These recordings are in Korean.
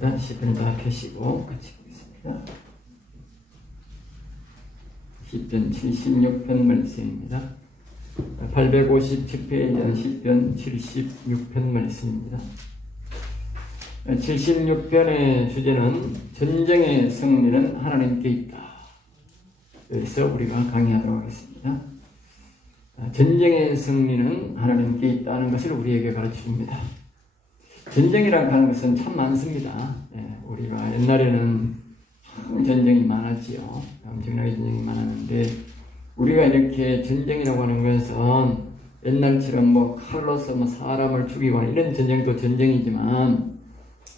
시편 다 펴시고 같이 보겠습니다. 시편 76편 말씀입니다. 857페이지는 시편 76편 말씀입니다. 76편의 주제는 전쟁의 승리는 하나님께 있다. 그래서 우리가 강의하도록 하겠습니다. 전쟁의 승리는 하나님께 있다는 것을 우리에게 가르쳐줍니다. 전쟁이라고 하는 것은 참 많습니다. 우리가 옛날에는 참 전쟁이 많았지요. 엄청나게 전쟁이 많았는데, 우리가 이렇게 전쟁이라고 하는 것은 옛날처럼 칼로서 사람을 죽이거나 이런 전쟁도 전쟁이지만,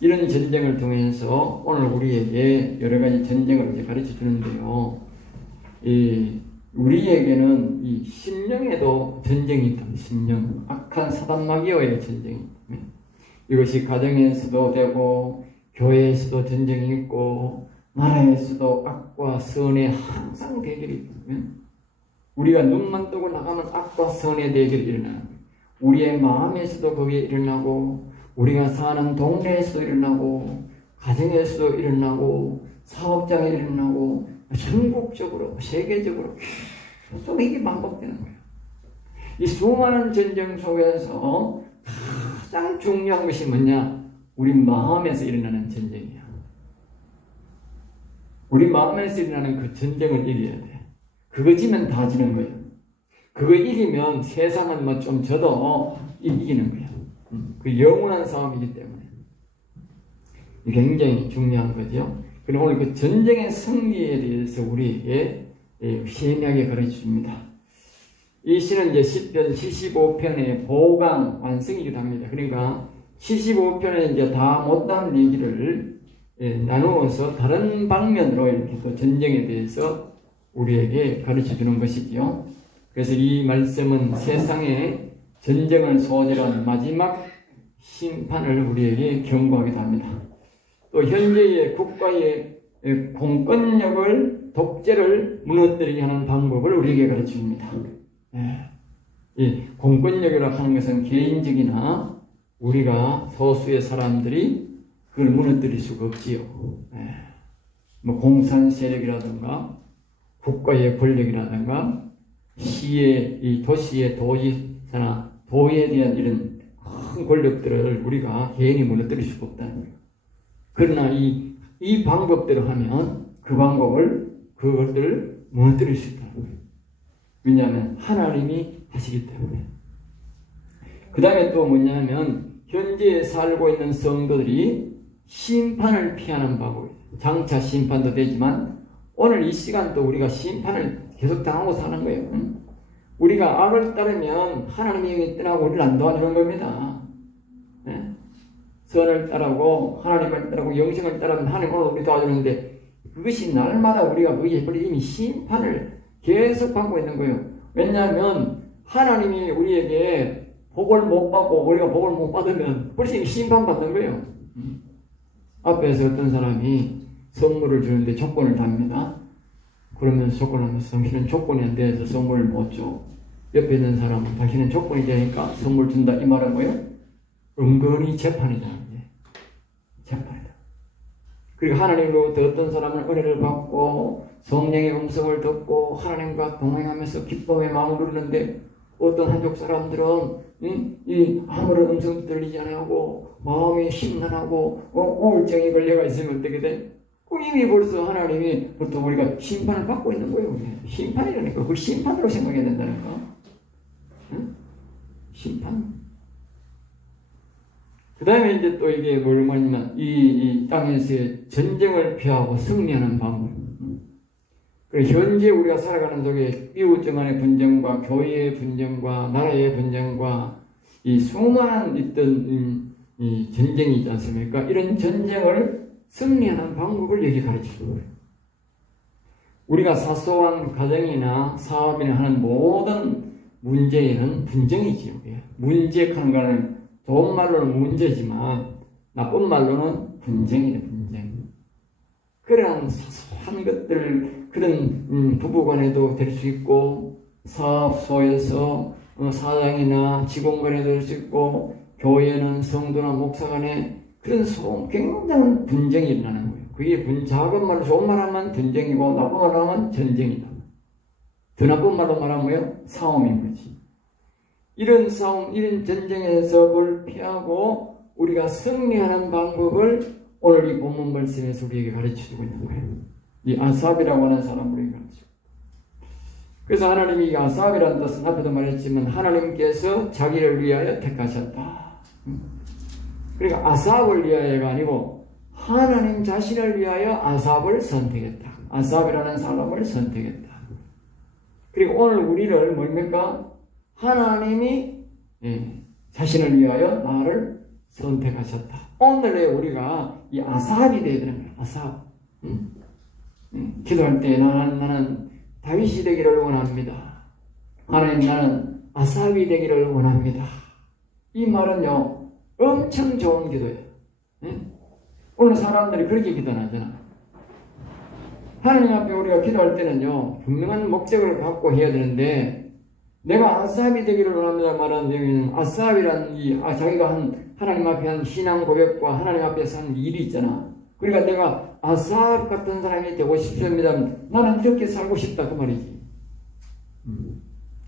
이런 전쟁을 통해서 오늘 우리에게 여러 가지 전쟁을 이제 가르쳐 주는데요. 우리에게는 이 심령에도 전쟁이 있다. 심령. 악한 사단 마귀와의 전쟁이 있다. 이것이 가정에서도 되고, 교회에서도 전쟁이 있고, 나라에서도 악과 선의 항상 대결이 있다. 우리가 눈만 뜨고 나가면 악과 선의 대결이 일어나는 거예요. 우리의 마음에서도 거기에 일어나고, 우리가 사는 동네에서도 일어나고, 가정에서도 일어나고, 사업장에 일어나고, 전국적으로, 세계적으로 계속 이게 반복되는 거예요. 이 수많은 전쟁 속에서 가장 중요한 것이 뭐냐? 우리 마음에서 일어나는 전쟁이야. 우리 마음에서 일어나는 그 전쟁을 이겨야 돼. 그거 지면 다 지는 거예요. 그거 이기면 세상은 좀 져도 이기는 거야. 그 영원한 싸움이기 때문에. 굉장히 중요한 거죠. 그럼 오늘 그 전쟁의 승리에 대해서 우리에게 세밀하게 가르쳐 줍니다. 이 시는 이제 시편 75편의 보강 완성이기도 합니다. 그러니까 75편에 이제 다 못한 얘기를 나누어서 다른 방면으로 이렇게 또 전쟁에 대해서 우리에게 가르쳐 주는 것이죠. 그래서 이 말씀은 세상의 전쟁을 소재로 하는 마지막 심판을 우리에게 경고하기도 합니다. 또 현재의 국가의 공권력을, 독재를 무너뜨리게 하는 방법을 우리에게 가르쳐 줍니다. 이 공권력이라고 하는 것은 개인적이나 우리가 소수의 사람들이 그걸 무너뜨릴 수가 없지요. 공산 세력이라든가 국가의 권력이라든가 시의 이 도시의 도지사나 도에 대한 이런 큰 권력들을 우리가 개인이 무너뜨릴 수가 없다는 거예요. 그러나 이 방법대로 하면 그것들을 무너뜨릴 수 있다는 거예요. 왜냐하면 하나님이 하시기 때문에. 그 다음에 또 뭐냐면 현재 살고 있는 성도들이 심판을 피하는 방법이에요. 장차 심판도 되지만 오늘 이 시간도 우리가 심판을 계속 당하고 사는 거예요. 우리가 악을 따르면 하나님이 떠나고 우리를 안 도와주는 겁니다. 선을 따르고 하나님을 따르고 영생을 따르면 하나님 오늘 우리 도와주는데, 그것이 날마다 우리가 거기에 이미 심판을 계속 받고 있는 거예요. 왜냐하면 하나님이 우리에게 복을 못 받고 우리가 복을 못 받으면 벌써 심판받는 거예요. 앞에서 어떤 사람이 선물을 주는데 조건을 답니다. 그러면 조건을 하면서 당신은 조건이 안 돼서 선물을 못 줘. 옆에 있는 사람은 당신은 조건이 되니까 선물 준다. 이 말은 뭐예요? 은근히 재판이다. 재판이다. 그리고 하나님으로부터 어떤 사람은 은혜를 받고 성령의 음성을 듣고 하나님과 동행하면서 기쁨의 마음을 누리는데, 어떤 한쪽 사람들은 이 아무런 음성도 들리지 않고 마음이 심란하고 우울증이 걸려가 있으면 어떻게 돼? 이미 벌써 하나님이 우리가 심판을 받고 있는 거예요. 심판이라니까. 그걸 심판으로 생각해야 된다니까. 심판. 그 다음에 이제 또 이게 뭘 말하냐면 이 땅에서의 전쟁을 피하고 승리하는 방법. 현재 우리가 살아가는 속에 이웃집 간의 분쟁과 교회의 분쟁과 나라의 분쟁과 이 수많은 있던 이 전쟁이 있지 않습니까? 이런 전쟁을 승리하는 방법을 여기 가르치는 거예요. 우리가 사소한 가정이나 사업이나 하는 모든 문제에는 분쟁이지요. 문제하는 거는 좋은 말로는 문제지만 나쁜 말로는 분쟁이네, 분쟁. 그러한 사소한 것들, 그런 부부간에도 될 수 있고, 사업소에서 사장이나 직원 간에도 될 수 있고, 교회는 성도나 목사 간에 그런 굉장한 분쟁이 일어나는 거예요. 그게 작은 말로 좋은 말 하면 분쟁이고 나쁜 말로 하면 전쟁이다. 더 나쁜 말로 말하면 뭐예요? 싸움인 거지. 이런 싸움, 이런 전쟁에서 그걸 피하고 우리가 승리하는 방법을 오늘 이 본문 말씀에서 우리에게 가르쳐주고 있는 거예요. 이 아삽이라고 하는 사람을 우리에게 가르쳐주고. 그래서 하나님이 이 아삽이라는 뜻은 앞에도 말했지만 하나님께서 자기를 위하여 택하셨다. 그러니까 아삽을 위하여가 아니고 하나님 자신을 위하여 아삽을 선택했다. 아삽이라는 사람을 선택했다. 그리고 오늘 우리를 뭡니까? 하나님이 자신을 위하여 나를 선택하셨다. 오늘의 우리가 이 아삽이 되어야 되는 거야. 아삽. 기도할 때 나는 다윗이 되기를 원합니다. 하나님 나는 아삽이 되기를 원합니다. 이 말은요 엄청 좋은 기도예요. 오늘 사람들이 그렇게 기도하잖아. 하나님 앞에 우리가 기도할 때는요 분명한 목적을 갖고 해야 되는데 내가 아삽이 되기를 원합니다 말하는 내용에는 아삽이라는 자기가 한 하나님 앞에 한 신앙 고백과 하나님 앞에서 한 일이 있잖아. 그러니까 내가 아삽 같은 사람이 되고 싶습니다. 나는 이렇게 살고 싶다 그 말이지.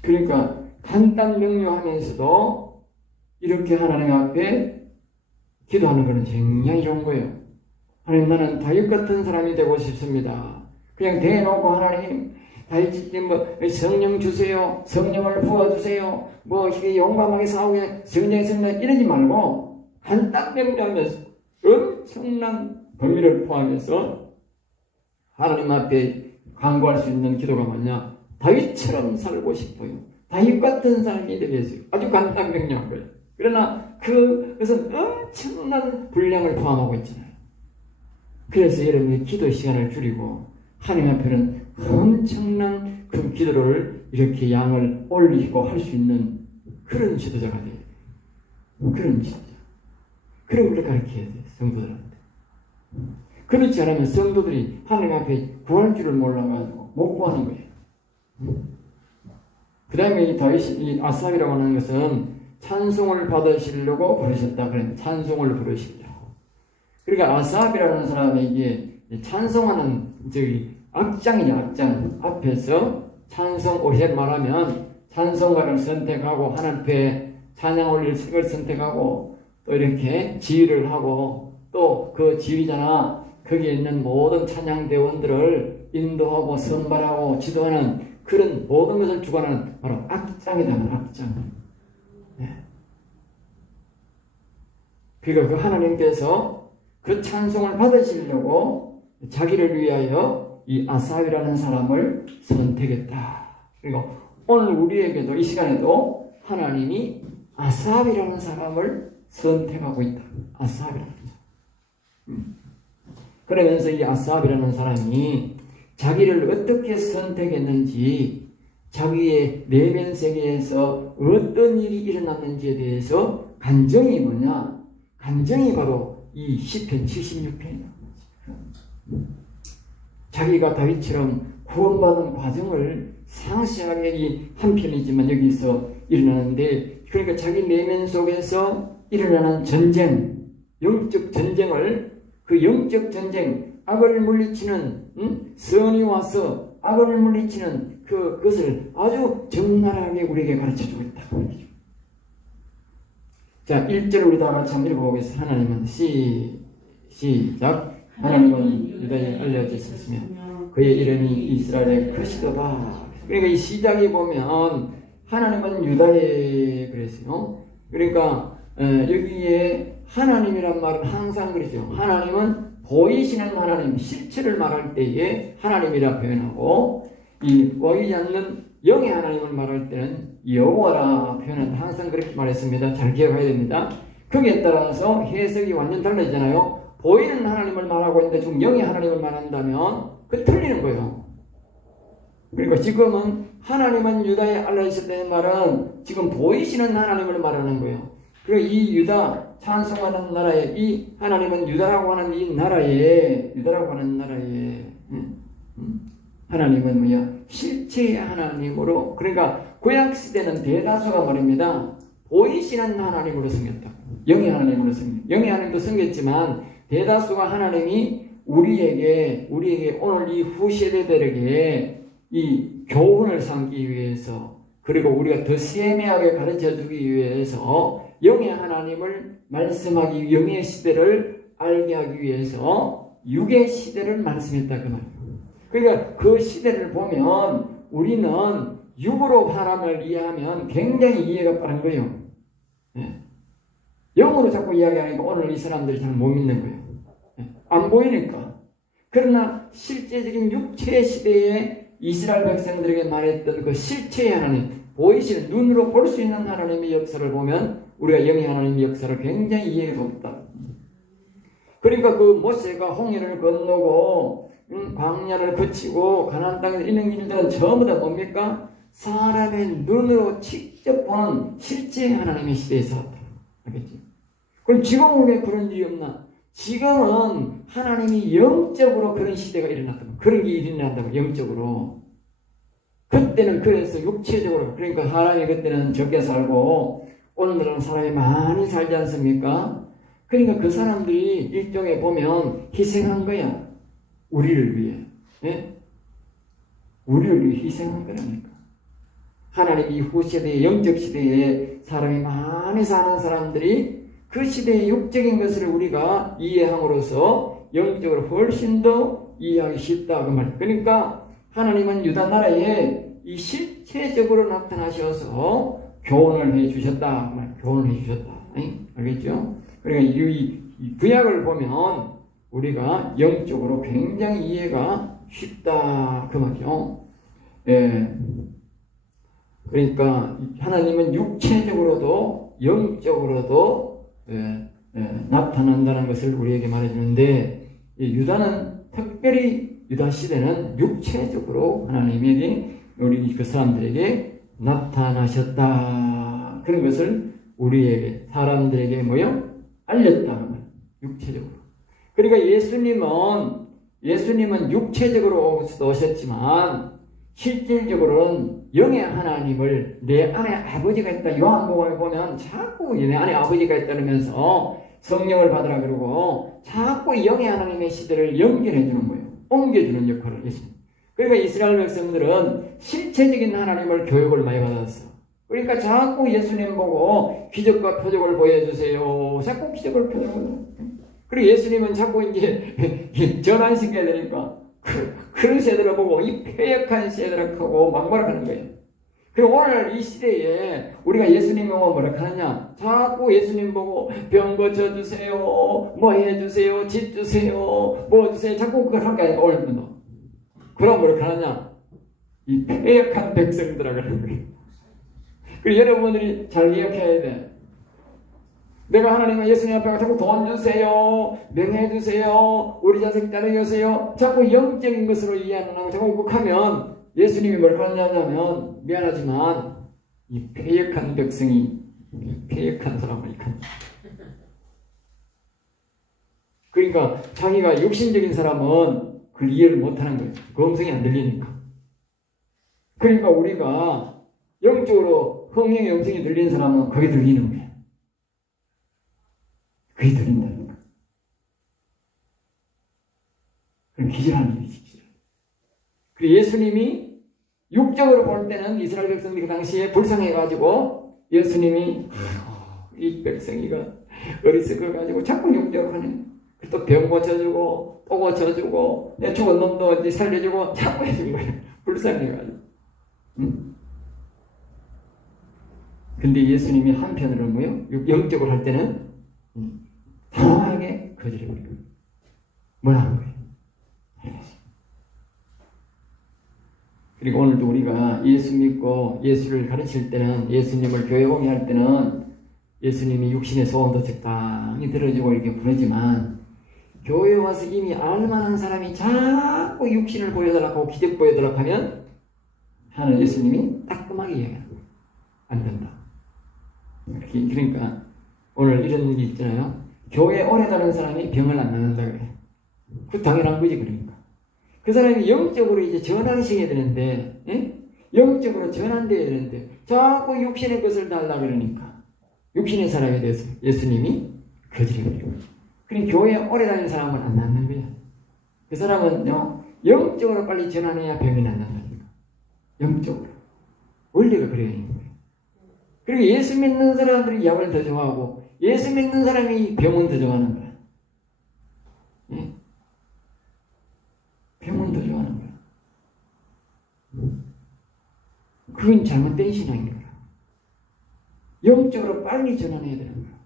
그러니까 간단 명료하면서도 이렇게 하나님 앞에 기도하는 것은 굉장히 좋은 거예요. 하나님 나는 다윗 같은 사람이 되고 싶습니다. 그냥 대놓고 하나님 다윗님 성령 주세요. 성령을 부어주세요. 이게 용감하게 싸우게 성령 이러지 말고 간단 명료하면서 엄청난 범위를 포함해서 하나님 앞에 간구할 수 있는 기도가 뭐냐? 다윗처럼 살고 싶어요. 다윗 같은 사람이 되겠어요. 아주 간단 명료한 거예요. 그러나 그것은 엄청난 분량을 포함하고 있잖아요. 그래서 여러분이 기도 시간을 줄이고 하나님 앞에는 엄청난 그 기도를 이렇게 양을 올리고 할 수 있는 그런 지도자가 돼요. 그런 지도자. 그런 걸 가르쳐야 돼요. 성도들한테. 그렇지 않으면 성도들이 하나님 앞에 구할 줄을 몰라가지고 못 구하는 거예요. 그 다음에 이 아삽이라고 하는 것은 찬송을 받으시려고 부르셨다. 그래, 찬송을 부르시려고. 그러니까 아삽이라는 사람에게 찬송하는 악장이냐, 악장. 앞에서 찬송 오실 말하면 찬송가를 선택하고 하나님 앞에 찬양 올릴 색을 선택하고 또 이렇게 지휘를 하고 또 그 지휘자나 거기에 있는 모든 찬양대원들을 인도하고 선발하고 지도하는 그런 모든 것을 주관하는 바로 악장이다. 악장. 그러니까 그 하나님께서 그 찬송을 받으시려고 자기를 위하여 이 아삽이라는 사람을 선택했다. 그리고 오늘 우리에게도 이 시간에도 하나님이 아삽이라는 사람을 선택하고 있다. 아삽이라는 사람. 그러면서 이 아삽이라는 사람이 자기를 어떻게 선택했는지 자기의 내면 세계에서 어떤 일이 일어났는지에 대해서 간정이 뭐냐? 간정이 바로 이 시편 76편이야. 자기가 다윗처럼 구원받은 과정을 상세하게 이 한 편이지만 여기서 일어나는데 그러니까 자기 내면 속에서 일어나는 전쟁, 영적 전쟁을 그 영적 전쟁, 악을 물리치는 선이 와서 악을 물리치는 그것을 아주 적나라하게 우리에게 가르쳐주고 있다. 자, 1절 우리 다 같이 한번 읽어보겠습니다. 하나님은 시작. 하나님은 유다에 알려졌으며 그의 이름이 이스라엘의 크시도다. 그러니까 이 시작에 보면 하나님은 유다에 그랬어요. 그러니까 여기에 하나님이란 말은 항상 그러죠. 하나님은 보이시는 하나님, 실체를 말할 때에 하나님이라 표현하고 이 보이지 않는 영의 하나님을 말할 때는 여호와라 표현한다. 항상 그렇게 말했습니다. 잘 기억해야 됩니다. 거기에 따라서 해석이 완전 달라지잖아요. 보이는 하나님을 말하고 있는데 지금 영의 하나님을 말한다면 그 틀리는 거예요. 그러니까 지금은 하나님은 유다에 알려주셨다는 말은 지금 보이시는 하나님을 말하는 거예요. 그리고 이 유다 찬송하는 나라에 이 하나님은 유다라고 하는 이 나라에 하나님은 뭐야? 실체의 하나님으로. 그러니까 구약 시대는 대다수가 말입니다. 보이시는 하나님으로 생겼다고. 영의 하나님으로 섬깁니다. 영의 하나님도 섬겼지만 대다수가 하나님이 우리에게 오늘 이 후세대들에게 이 교훈을 삼기 위해서, 그리고 우리가 더 세밀하게 가르쳐주기 위해서 영의 하나님을 말씀하기, 영의 시대를 알게 하기 위해서 육의 시대를 말씀했다 그 말이에요. 그러니까 그 시대를 보면 우리는 육으로 사람을 이해하면 굉장히 이해가 빠른 거예요. 영으로 자꾸 이야기하니까 오늘 이 사람들이 잘 못 믿는 거예요. 안 보이니까. 그러나 실제적인 육체 시대에 이스라엘 백성들에게 말했던 그 실체의 하나님, 보이시는 눈으로 볼 수 있는 하나님의 역사를 보면 우리가 영의 하나님의 역사를 굉장히 이해가 돕다. 그러니까 그 모세가 홍해를 건너고 광야를 거치고 가나안 땅에 있는 일들은 전부 다 뭡니까? 사람의 눈으로 직접 보는 실제 하나님의 시대에 살았다. 알겠지? 그럼 지금은 왜 그런 일이 없나? 지금은 하나님이 영적으로 그런 시대가 일어났다고, 그런 게 일어난다고, 영적으로. 그때는 그래서 육체적으로, 그러니까 사람이 그때는 적게 살고 오늘날은 사람이 많이 살지 않습니까? 그러니까 그 사람들이 일종의 보면 희생한 거야. 우리를 위해. 예? 우리를 위해 희생한 거라니까. 하나님이 후세대의 영적 시대에 사람이 많이 사는 사람들이 그 시대의 육적인 것을 우리가 이해함으로써 영적으로 훨씬 더 이해하기 쉽다 그 말. 그러니까 하나님은 유다 나라에 이 실체적으로 나타나셔서 교훈을 해 주셨다 그 말. 교훈을 해 주셨다. 알겠죠? 그러니까 이 구약을 보면 우리가 영적으로 굉장히 이해가 쉽다 그 말이죠. 예. 그러니까 하나님은 육체적으로도 영적으로도 나타난다는 것을 우리에게 말해주는데, 유다는 특별히 유다 시대는 육체적으로 하나님에게 우리 그 사람들에게 나타나셨다. 그런 것을 우리에게 사람들에게 알렸다. 육체적으로. 그러니까 예수님은 육체적으로 오셨지만 실질적으로는 영의 하나님을 내 안에 아버지가 있다. 요한복음에 보면 자꾸 내 안에 아버지가 있다면서 성령을 받으라 그러고 자꾸 영의 하나님의 시대를 연결해 주는 거예요. 옮겨주는 역할을 했습니다. 그러니까 이스라엘 백성들은 실체적인 하나님을 교육을 많이 받았어. 그러니까 자꾸 예수님 보고 기적과 표적을 보여주세요. 자꾸 기적을 표적을. 그리고 예수님은 자꾸 이제 전환시켜야 되니까 그런 세대를 보고 이 폐역한 세대를 하고 막말하는 거예요. 그리고 오늘 이 시대에 우리가 예수님 보고 뭐라 하느냐? 자꾸 예수님 보고 병 고쳐주세요, 뭐 해주세요, 집 주세요, 뭐 주세요. 자꾸 그걸 할 거 아니까 오늘도. 그럼 뭐라 하느냐? 이 폐역한 백성들아 그러는 거예요. 그리고 여러분들이 잘 기억해야 돼. 내가 하나님과 예수님 앞에 자꾸 돈 주세요, 명예 주세요, 우리 자식 따르세요. 자꾸 영적인 것으로 이해 안 하고 자꾸 욱하면 예수님이 뭘 하냐면 미안하지만 이 폐역한 백성이 폐역한 사람이니까. 그러니까 자기가 육신적인 사람은 그걸 이해를 못하는 거예요. 그 음성이 안 들리니까. 그러니까 우리가 영적으로 성령의 음성이 들리는 사람은 그게 들리는 거예요. 그게 들린다는 거예요. 그럼 기절하는 일이지. 기절. 그리고 예수님이 육적으로 볼 때는 이스라엘 백성들이 그 당시에 불쌍해가지고 예수님이 이 백성이가 어리석어가지고 자꾸 육적으로 하네. 또 병 고쳐주고 또 고쳐주고 내 죽은 놈도 이제 살려주고 자꾸 해준 거예요. 불쌍해가지고. 근데 예수님이 한편으로 영적으로 할 때는 당황하게 거절해버리고 뭐라 하는 거예요. 그리고 오늘도 우리가 예수 믿고 예수를 가르칠 때는, 예수님을 교회 공유할 때는 예수님이 육신의 소원도 적당히 들어주고 이렇게 부르지만, 교회에 와서 이미 알만한 사람이 자꾸 육신을 보여달라고 기적 보여달라고 하면 하는 예수님이 따끔하게 이야기하는 거예요. 안 된다. 그러니까 오늘 이런 일이 있잖아요. 교회에 오래 가는 사람이 병을 안 낫는다 그래. 그 당연한 거지. 그러니까 그 사람이 영적으로 이제 전환시켜야 되는데, 영적으로 전환돼야 되는데 자꾸 육신의 것을 달라 그러니까 육신의 사람에 대해서 예수님이 거절해버리고, 그러니까 교회에 오래 다니는 사람은 안 낫는 거야. 그 사람은요, 영적으로 빨리 전환해야 병이 낫는다니까. 영적으로. 원리가 그래야 있는 거예요. 그리고 예수 믿는 사람들이 약을 더 좋아하고, 예수 믿는 사람이 병은 더 좋아하는 거야. 예? 병은 더 좋아하는 거야. 그건 잘못된 신앙인 거야. 영적으로 빨리 전환해야 되는 거야.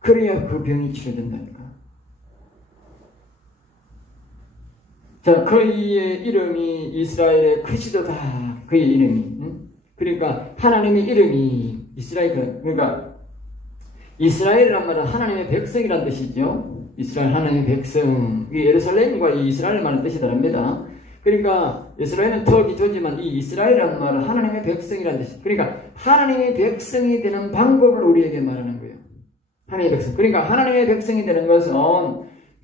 그래야 그 병이 치료된다니까. 자, 그의 이름이 이스라엘의 크리스도다. 그의 이름이. 응? 그러니까 하나님의 이름이 이스라엘, 그러니까 이스라엘이란 말은 하나님의 백성이란 뜻이죠. 이스라엘 하나님의 백성. 이 예루살렘과 이 이스라엘 말은 뜻이 다릅니다. 그러니까 이스라엘은 더 기초지만 이 이스라엘이란 말은 하나님의 백성이란 뜻이죠. 그러니까 하나님의 백성이 되는 방법을 우리에게 말하는 거예요. 하나님의 백성. 그러니까 하나님의 백성이 되는 것은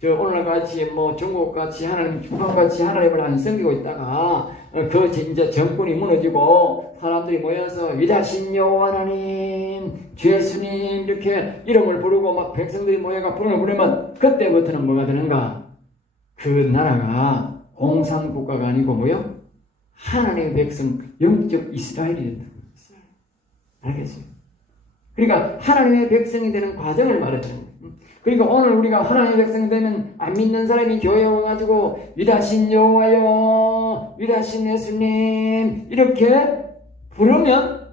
오늘같이 중국같이 하나님, 북한같이 하나님을 안 섬기고 있다가 그 이제 정권이 무너지고 사람들이 모여서 위대하신 여호와 하나님, 주 예수님 이렇게 이름을 부르고 막 백성들이 모여가 부름을 부르면 그때부터는 뭐가 되는가? 그 나라가 공산국가가 아니고 뭐요? 하나님의 백성, 영적 이스라엘이 된다. 알겠어요? 그러니까 하나님의 백성이 되는 과정을 말해주는 거예요. 그러니까 오늘 우리가 하나님의 백성이 되면 안 믿는 사람이 교회에 와가지고 위대하신 여호와여, 위대하신 예수님 이렇게 부르면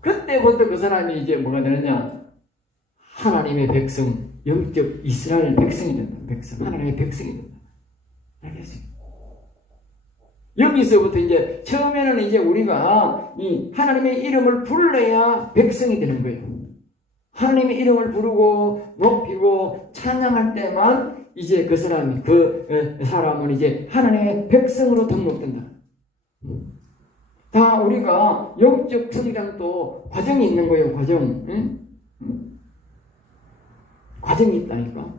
그때부터 그 사람이 이제 뭐가 되느냐? 하나님의 백성, 영적 이스라엘 백성이 된다. 백성, 하나님의 백성이 된다. 알겠어요? 여기서부터 이제 처음에는 이제 우리가 이 하나님의 이름을 불러야 백성이 되는 거예요. 하나님의 이름을 부르고 높이고 찬양할 때만 이제 그 사람이 그 사람은 이제 하나님의 백성으로 등록된다. 다 우리가 영적 성장도 과정이 있는 거예요. 과정. 응? 과정이 있다니까.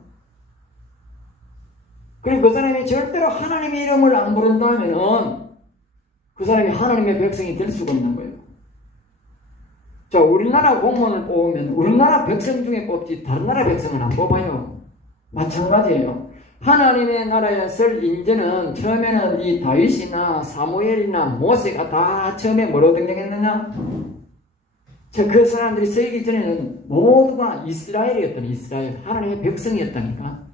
그리고 그 사람이 절대로 하나님의 이름을 안 부른다면 그 사람이 하나님의 백성이 될 수가 없는 거예요. 자, 우리나라 공무원을 뽑으면 우리나라 백성 중에 뽑지 다른 나라 백성은 안 뽑아요. 마찬가지예요. 하나님의 나라에 설 인재는 처음에는 이 다윗이나 사무엘이나 모세가 다 처음에 뭐로 등장했느냐? 자, 그 사람들이 서기 전에는 모두가 이스라엘이었던 이스라엘, 하나님의 백성이었다니까.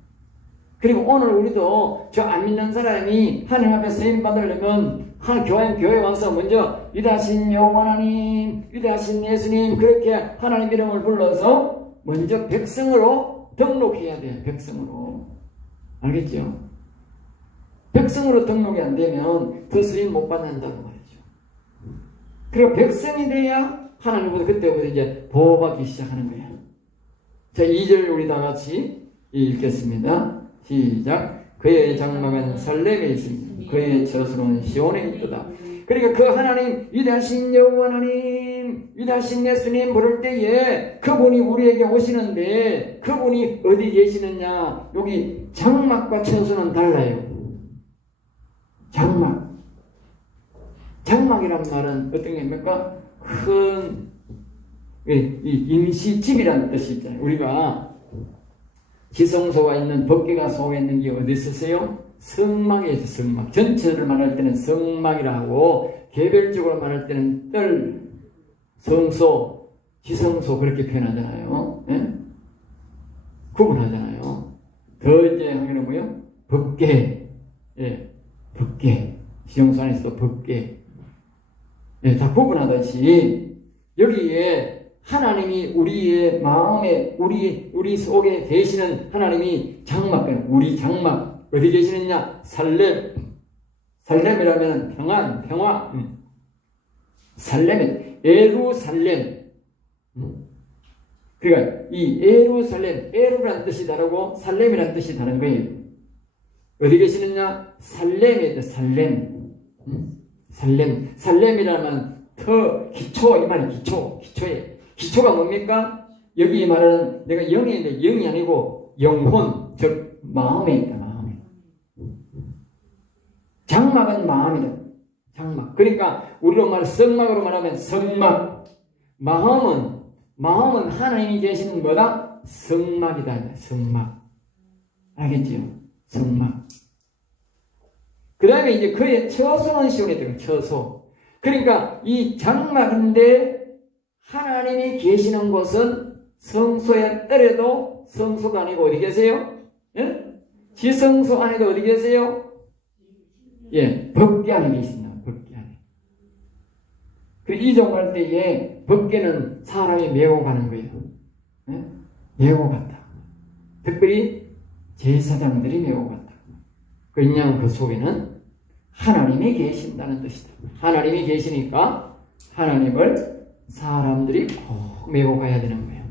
그리고 오늘 우리도 저 안 믿는 사람이 하나님 앞에 쓰임 받으려면 교회 와서 먼저 위대하신 여호와 하나님, 위대하신 예수님 그렇게 하나님 이름을 불러서 먼저 백성으로 등록해야 돼요. 백성으로. 알겠죠? 백성으로 등록이 안 되면 그 수임 못 받는다고 말이죠. 그리고 백성이 돼야 하나님부터 그때부터 이제 보호받기 시작하는 거예요. 자, 2절 우리 다 같이 읽겠습니다. 시작. 그의 장막은 살렘에 있으니 그의 처소는 시온에 있도다. 그러니까 그 하나님, 위대하신 여호와 하나님, 위대하신 예수님 부를 때에 그분이 우리에게 오시는데 그분이 어디 계시느냐? 여기 장막과 처소는 달라요. 장막. 장막이란 말은 어떤 게 입니까? 큰 임시집이라는 뜻이 있잖아요. 우리가 지성소가 있는 법궤가 속에 있는 게 어디 있었어요? 성막이에요. 성막. 전체를 말할 때는 성막이라고, 개별적으로 말할 때는 뜰, 성소, 지성소 그렇게 표현하잖아요. 예? 구분하잖아요. 더 이제 하기는 뭐요? 법궤. 예, 법궤. 지성소 안에서도 법궤. 예, 다 구분하듯이 여기에 하나님이 우리의 마음에 우리 속에 계시는 하나님이 장막, 우리 장막 어디 계시느냐? 살렘. 살렘이라면 평안, 평화. 살렘은 예루살렘. 그러니까 이 예루살렘, 예루라는 뜻이 다르고 살렘이라는 뜻이 다른 거예요. 어디 계시느냐? 살렘에 있다. 살렘. 살렘. 살렘이라면 더 기초, 이 말이 기초에. 기초가 뭡니까? 여기 말하는 내가 영이 있는데 영이 아니고 영혼, 즉 마음에 있다. 마음에. 장막은 마음이다. 장막. 그러니까 우리로 말 성막으로 말하면 성막. 마음은 마음은 하나님이 계시는 뭐다? 성막이다. 성막. 알겠지요? 성막. 그 다음에 이제 그의 처소는 시온에 들어가. 처소. 그러니까 이 장막인데 하나님이 계시는 곳은 성소에 떨어도 성소가 아니고 어디 계세요? 예? 지성소 안에도 어디 계세요? 예, 법궤 안에 계신다. 법궤 안에. 그 이종할 때에 법궤는 사람이 메고 가는 거예요. 예? 메고 갔다. 특별히 제사장들이 메고 갔다. 왜냐하면 그 속에는 하나님이 계신다는 뜻이다. 하나님이 계시니까 하나님을 사람들이 꼭 메고 가야 되는 거예요.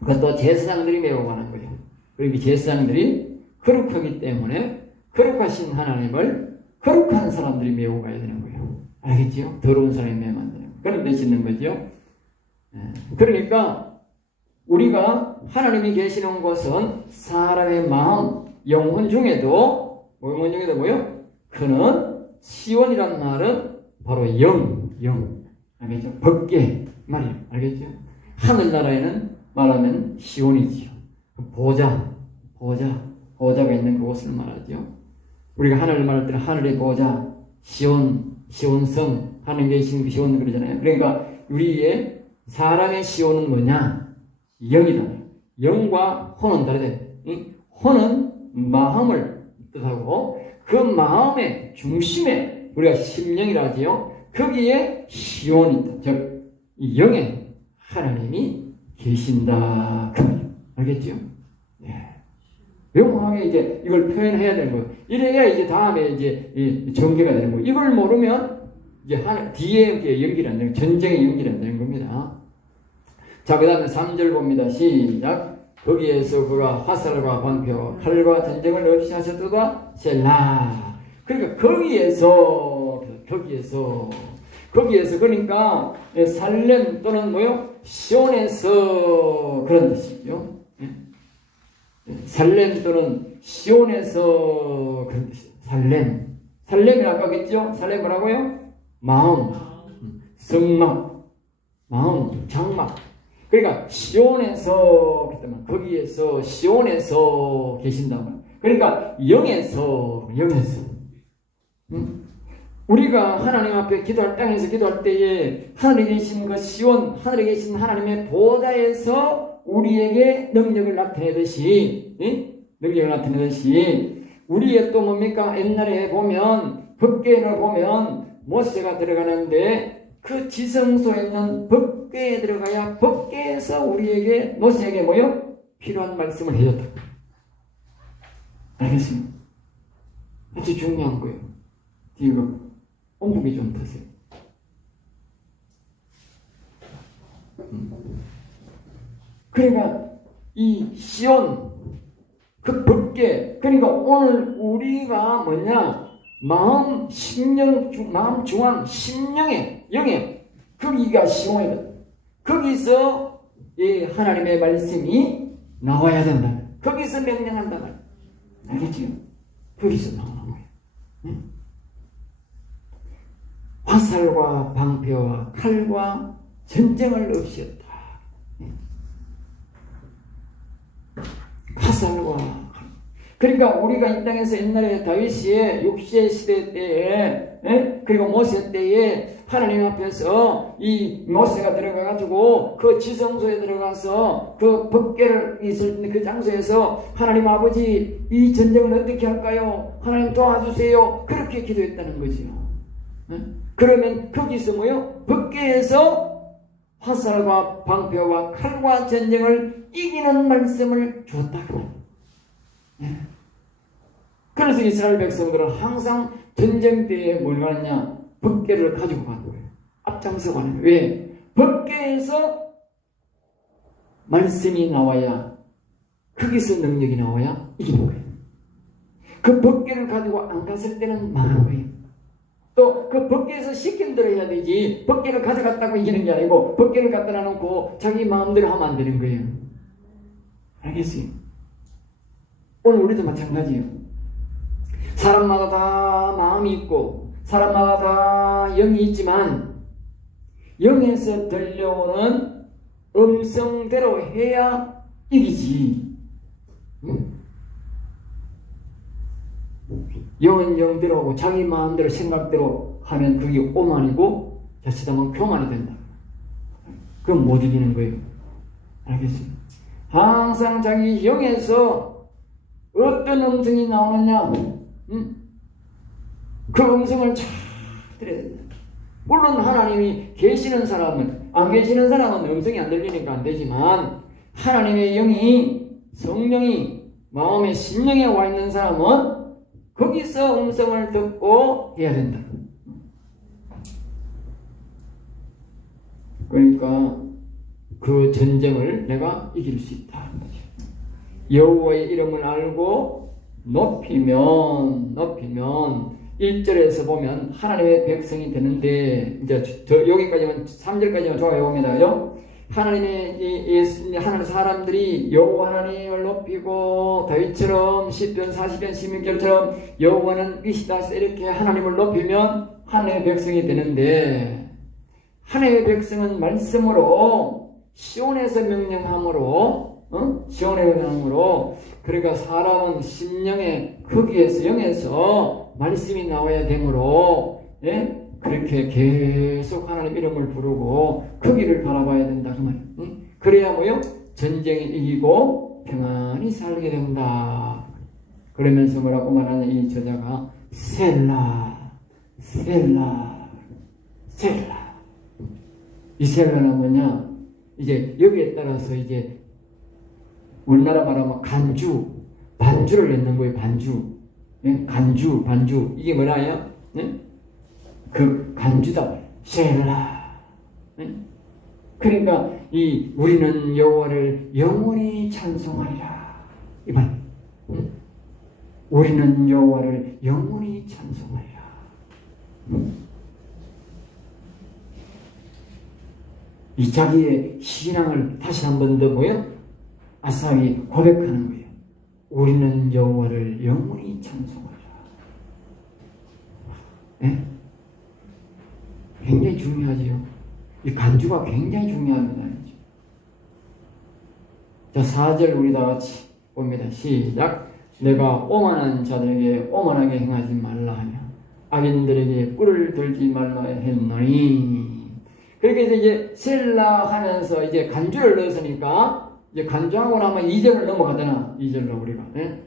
그것도 제사장들이 메고 가는 거예요. 그리고 제사장들이 거룩하기 때문에 거룩하신 하나님을 거룩한 사람들이 메고 가야 되는 거예요. 알겠지요? 더러운 사람이 메면 안 되는 거예요. 그런 뜻이 있는 거죠. 그러니까 우리가 하나님이 계시는 곳은 사람의 마음, 영혼 중에도 뭐요? 그는 시온이란 말은 바로 영. 알겠죠? 법궤 말이에요. 알겠죠? 하늘나라에는 말하면 시온이지요. 보좌가 있는 그곳을 말하죠. 우리가 하늘을 말할 때는 하늘의 보좌, 시온성, 하나님 계신 그 시온 그러잖아요. 그러니까 우리의 사람의 시온은 뭐냐? 영이다. 영과 혼은 다르다. 혼은 마음을 뜻하고 그 마음의 중심에 우리가 심령이라 하지요. 거기에 시온이 있다. 즉 영에 하나님이 계신다. 알겠죠? 예. 명확하게 이제 이걸 표현해야 되는 거예요. 이래야 이제 다음에 이제 전개가 되는 거예요. 이걸 모르면 이제 뒤에 연기를 안 되는, 전쟁의 연기를 안 되는 겁니다. 자, 그 다음에 3절 봅니다. 시작. 거기에서 그가 화살과 방패와 칼과 전쟁을 없이 하셨도다. 셀라. 그러니까 거기에서 그러니까 살렘 또는 뭐요? 시온에서 그런 뜻이죠. 살렘 또는 시온에서 그런 뜻이에요. 살렘이 아까 했죠? 살렘 뭐라고요? 마음, 성막, 마음, 장막. 그러니까 시온에서 거기에서 시온에서 계신다고. 그러니까 영에서. 우리가 하나님 앞에 기도할 땅에서 기도할 때에 하늘에 계신 그 시온, 하늘에 계신 하나님의 보좌에서 우리에게 능력을 나타내듯이 우리의 또 뭡니까? 옛날에 보면 법궤를 보면 모세가 들어가는데 그 지성소에 있는 법궤에 들어가야 법궤에서 우리에게 모세에게 뭐요? 필요한 말씀을 해줬다. 알겠습니다. 아주 중요한 거예요. 이거 온국이 좀 드세요. 그러니까 이 시온 그 법궤, 그러니까 오늘 우리가 뭐냐, 마음 중앙 심령에 영에 거기가 시온이다. 거기서 이 하나님의 말씀이 나와야 된다. 거기서 명령한다 말. 알겠지요? 거기서 나오는 거예요. 화살과 방패와 칼과 전쟁을 없이었다. 화살과 칼. 그러니까 우리가 이 땅에서 옛날에 다윗의 6세 시대 때에 그리고 모세 때에 하나님 앞에서 이 모세가 들어가가지고 그 지성소에 들어가서 그 법궤를 있을 그 장소에서 하나님 아버지 이 전쟁을 어떻게 할까요? 하나님 도와주세요. 그렇게 기도했다는 거지요. 그러면 거기서 뭐요? 법궤에서 화살과 방패와 칼과 전쟁을 이기는 말씀을 주었다. 그래서 이스라엘 백성들은 항상 전쟁 때에 뭘 가느냐? 법궤를 가지고 가는 거예요. 앞장서 가는 거예요. 왜? 법궤에서 말씀이 나와야, 거기서 능력이 나와야 이기는 거예요. 그 법궤를 가지고 안 갔을 때는 망한 거예요. 또 그 법궤에서 시킨 대로 해야 되지, 법궤를 가져갔다고 이기는 게 아니고 법궤를 갖다 놓고 자기 마음대로 하면 안 되는 거예요. 알겠어요? 오늘 우리도 마찬가지예요. 사람마다 다 마음이 있고 사람마다 다 영이 있지만 영에서 들려오는 음성대로 해야 이기지. 응? 영은 영대로 하고 자기 마음대로 생각대로 하면 그게 오만이고 자칫하면 교만이 된다. 그럼 못 이기는 거예요. 알겠습니다. 항상 자기 영에서 어떤 음성이 나오느냐, 응? 그 음성을 잘 들어야 된다. 물론 하나님이 계시는 사람은, 안 계시는 사람은 음성이 안 들리니까 안 되지만 하나님의 영이, 성령이 마음의 심령에 와 있는 사람은 거기서 음성을 듣고 해야 된다. 그러니까 그 전쟁을 내가 이길 수 있다. 여호와의 이름을 알고 높이면 1절에서 보면 하나님의 백성이 되는데, 이제 여기까지만 3절까지만 좋아해 봅니다. 그죠? 하나님 사람들이 여호와 하나님을 높이고 다윗처럼 시편 40편 16절처럼 여호와는 이시다 이렇게 하나님을 높이면 하나님의 백성이 되는데, 하나님의 백성은 말씀으로 시온에서 명령함으로 그러니까 사람은 심령의 거기에서 영에서 말씀이 나와야 되므로, 예? 그렇게 계속 하나님 이름을 부르고 거기를 바라봐야 된다 그 말이에요. 응? 그래야 뭐요? 전쟁이 이기고 평안히 살게 된다. 그러면서 뭐라고 말하냐, 이 저자가 셀라. 이 셀라는 뭐냐? 이제 여기에 따라서 이제 우리나라 말하면 반주를 넣는 거예요. 반주. 예? 반주. 이게 뭐라요? 예? 그 간주다. 셀라. 예? 그러니까 우리는 여호와를 영원히 찬송하리라. 이 말. 예? 우리는 여호와를 영원히 찬송하리라. 이 자기의 신앙을 다시 한 번 더 아삽이 고백하는 거예요. 우리는 여호와를 영원히 찬송하리라. 네? 굉장히 중요하지요. 이 간주가 굉장히 중요합니다. 자, 4절 우리 다 같이 봅니다. 시작. 내가 오만한 자들에게 오만하게 행하지 말라 하며 악인들에게 꿀을 들지 말라 했노니. 그렇게 이제 셀라 하면서 이제 간주를 넣었으니까 이제 간주하고 나면 2절을 넘어가잖아. 2절로 우리가. 예?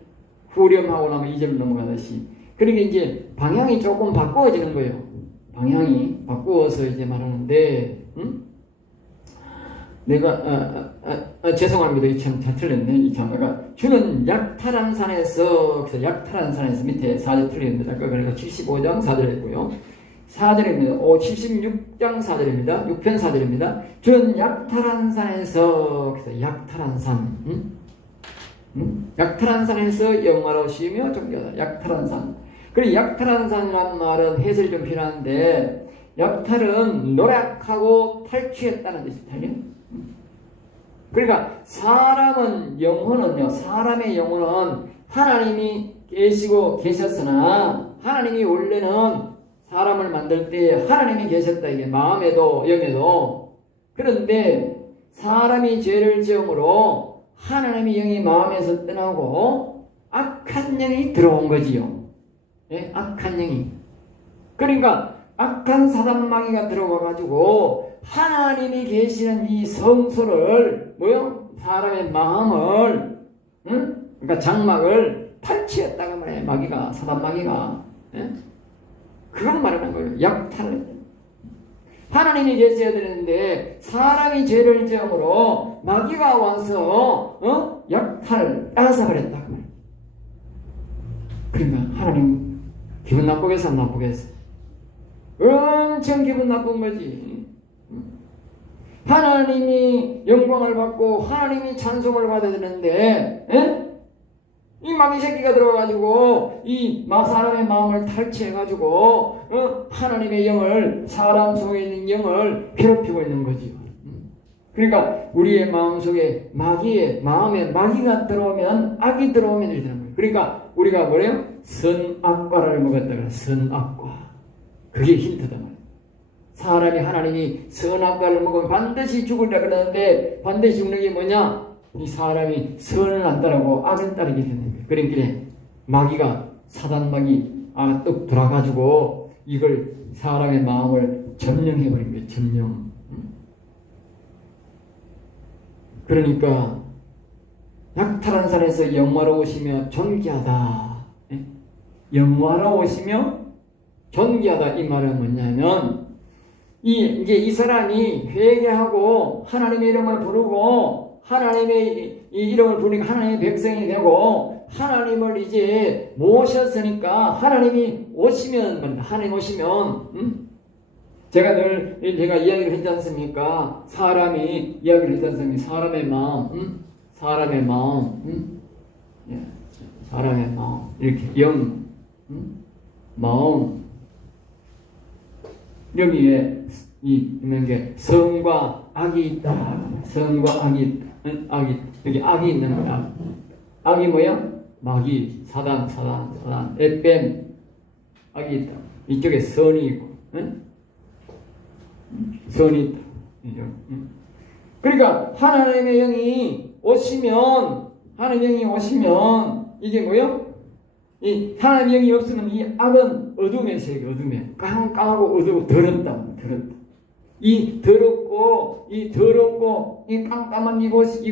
후렴하고 나면 2절을 넘어가듯이. 그러니까 이제 방향이 조금 바꾸어지는 거예요. 방향이 바꾸어서 이제 말하는데, 내가, 죄송합니다. 참 틀렸네. 이 장가가. 주는 약탈한 산에서, 그래서 약탈한 산에서 밑에 4절 틀립니다. 그러니까 75장 4절 했고요. 4절입니다. 76장 4절입니다. 6편 4절입니다. 주는 약탈한 산에서, 그래서 약탈한 산. 약탈한 산에서 영화로우시며 존귀하다. 약탈한 산. 그리고 약탈한 산이라는 말은 해설이 좀 필요한데, 약탈은 노력하고 탈취했다는 뜻이 달려. 그러니까 사람의 영혼은 하나님이 계셨으나, 하나님이 원래는 사람을 만들 때 하나님이 계셨다. 이게 마음에도 영에도. 그런데 사람이 죄를 지음으로 하나님의 영이 마음에서 떠나고 악한 영이 들어온 거지요. 예? 악한 영이. 그러니까 악한 사단마귀가 들어와가지고 하나님이 계시는 이 성소를 사람의 마음을, 그러니까 장막을 탈취했다고 말해. 마귀가, 사단마귀가. 예? 그걸 말하는 거예요. 약탈을. 하나님이 계셔야 되는데 사람이 죄를 지음으로 마귀가 와서 약탈을 했다. 그러면 하나님 기분 나쁘겠어, 안 나쁘겠어? 엄청 기분 나쁜 거지. 하나님이 영광을 받고 하나님이 찬송을 받아야 되는데, 이 마귀 새끼가 들어가가지고 이 사람의 마음을 탈취해가지고 하나님의 영을, 사람 속에 있는 영을 괴롭히고 있는 거지요. 그러니까 우리의 마음속에 마음에 마귀가 들어오면, 악이 들어오면 이렇게 되는 거예요. 그러니까 우리가 뭐래요? 선악과를 먹었다 그래. 선악과. 그게 힌트다 말이에요. 사람이 하나님이 선악과를 먹으면 반드시 죽으리라 그러는데 반드시 죽는 게 뭐냐? 이 사람이 선을 안 따르고 악을 따르게 되는 거예요. 그런 길에 마귀가 사단 마귀 뚝 돌아가지고 이걸 사람의 마음을 점령해버린 거예요. 점령. 그러니까 약탈한 산에서 영화로우시며 존귀하다. 영화로우시며 존귀하다. 이 말은 뭐냐면 이제 이 사람이 회개하고 하나님의 이름을 부르고 하나님의 이 이름을 부르니까 하나님의 백성이 되고 하나님을 이제 모셨으니까 하나님이 오시면 하나님 오시면 제가 이야기를 했지 않습니까? 사람이 이야기를 했지 않습니까? 사람의 마음 사람의 마음 사람의 마음 이렇게 마음 여기에 있는 게 선과 악이 있다. 선과 악이 있다. 여기 악이 있는 거야. 악이 뭐야? 마귀, 사단, 에뱀 악이 있다. 이쪽에 선이 있고, 선이 있다. 그러니까 하나님의 영이 오시면 이게 뭐요? 이 하나님의 영이 없으면 이 악은 어둠의 세계, 어둠에 깜깜하고 어두워 더럽다. 이 더럽고 이 깜깜한 이것이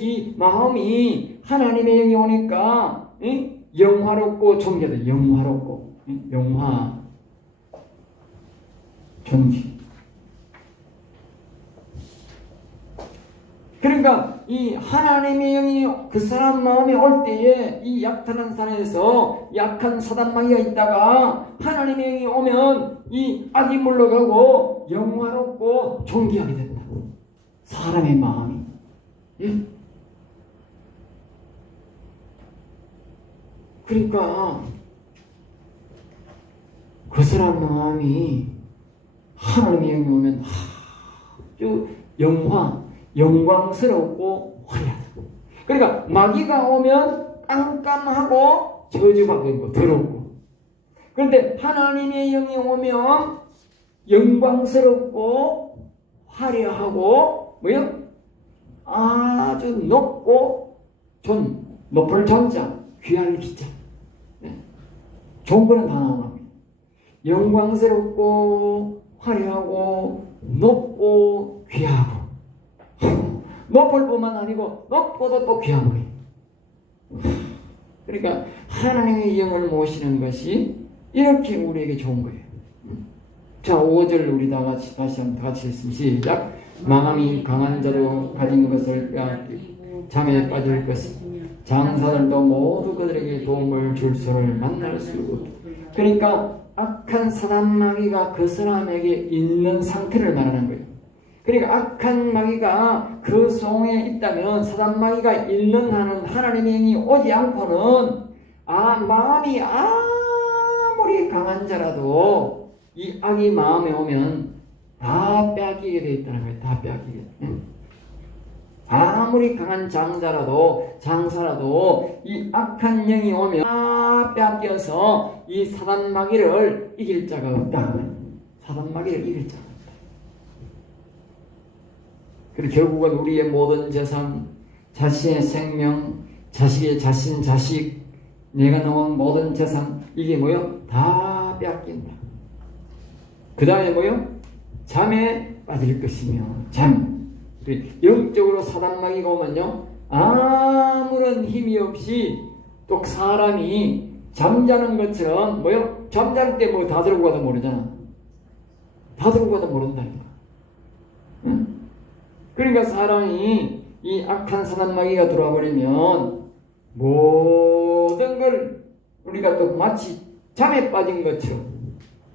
이 마음이 하나님의 영이 오니까 영화롭고 존귀하다. 영화롭고 영화 존귀. 그러니까 이 하나님의 영이 그 사람 마음에 올 때에 이 약탈한 산에서 약한 사단 마귀가 있다가 하나님의 영이 오면 이 악이 물러가고 영화롭고 존귀하게 된다. 사람의 마음이. 그러니까 그 사람 마음이 하나님의 영이 오면 아주 영광스럽고 화려하다. 그러니까 마귀가 오면 깜깜하고 저주받고 있고 더럽고, 그런데 하나님의 영이 오면 영광스럽고 화려하고 뭐요? 아주 높고 높을 존자, 귀할 기자. 좋은 거는 다 나옵니다. 영광스럽고 화려하고 높고 귀하고, 높을 뿐만 아니고 높고도 또 귀한 거예요. 그러니까 하나님의 영을 모시는 것이 이렇게 우리에게 좋은 거예요. 자, 5절 우리 다 같이 다시 한번 같이 읽습니다. 시작. 마음이 강한 자도 가진 것을 빼앗기고 잠에 빠질 것이 장사들도 모두 그들에게 도움을 줄 수를 만날 수 없다. 그러니까 악한 사단 마귀가 그 사람에게 있는 상태를 말하는 거예요. 그러니까 악한 마귀가 그 성에 있다면 사단 마귀가 있는 한은 하나님의 영이 오지 않고는 마음이 아무리 강한 자라도 이 악이 마음에 오면 다 빼앗기게 되어 있다는 거예요. 다 빼앗기게. 아무리 강한 장사라도 이 악한 영이 오면 다 빼앗겨서 이 사단 마귀를 이길 자가 없다. 사단 마귀를 이길 자가 없다. 그리고 결국은 우리의 모든 재산, 자신의 생명, 자식, 내가 놓은 모든 재산, 이게 뭐요? 다 빼앗긴다. 그 다음에 뭐요? 잠에 빠질 것이며, 영적으로 사단 마귀가 오면요, 아무런 힘이 없이 또 사람이 잠자는 것처럼 뭐요? 잠잘 때 뭐 다 들고 가도 모르잖아. 다 들고 가도 모른다니까. 응? 그러니까 사람이 이 악한 사단 마귀가 들어와 버리면 모든 걸 우리가 또 마치 잠에 빠진 것처럼,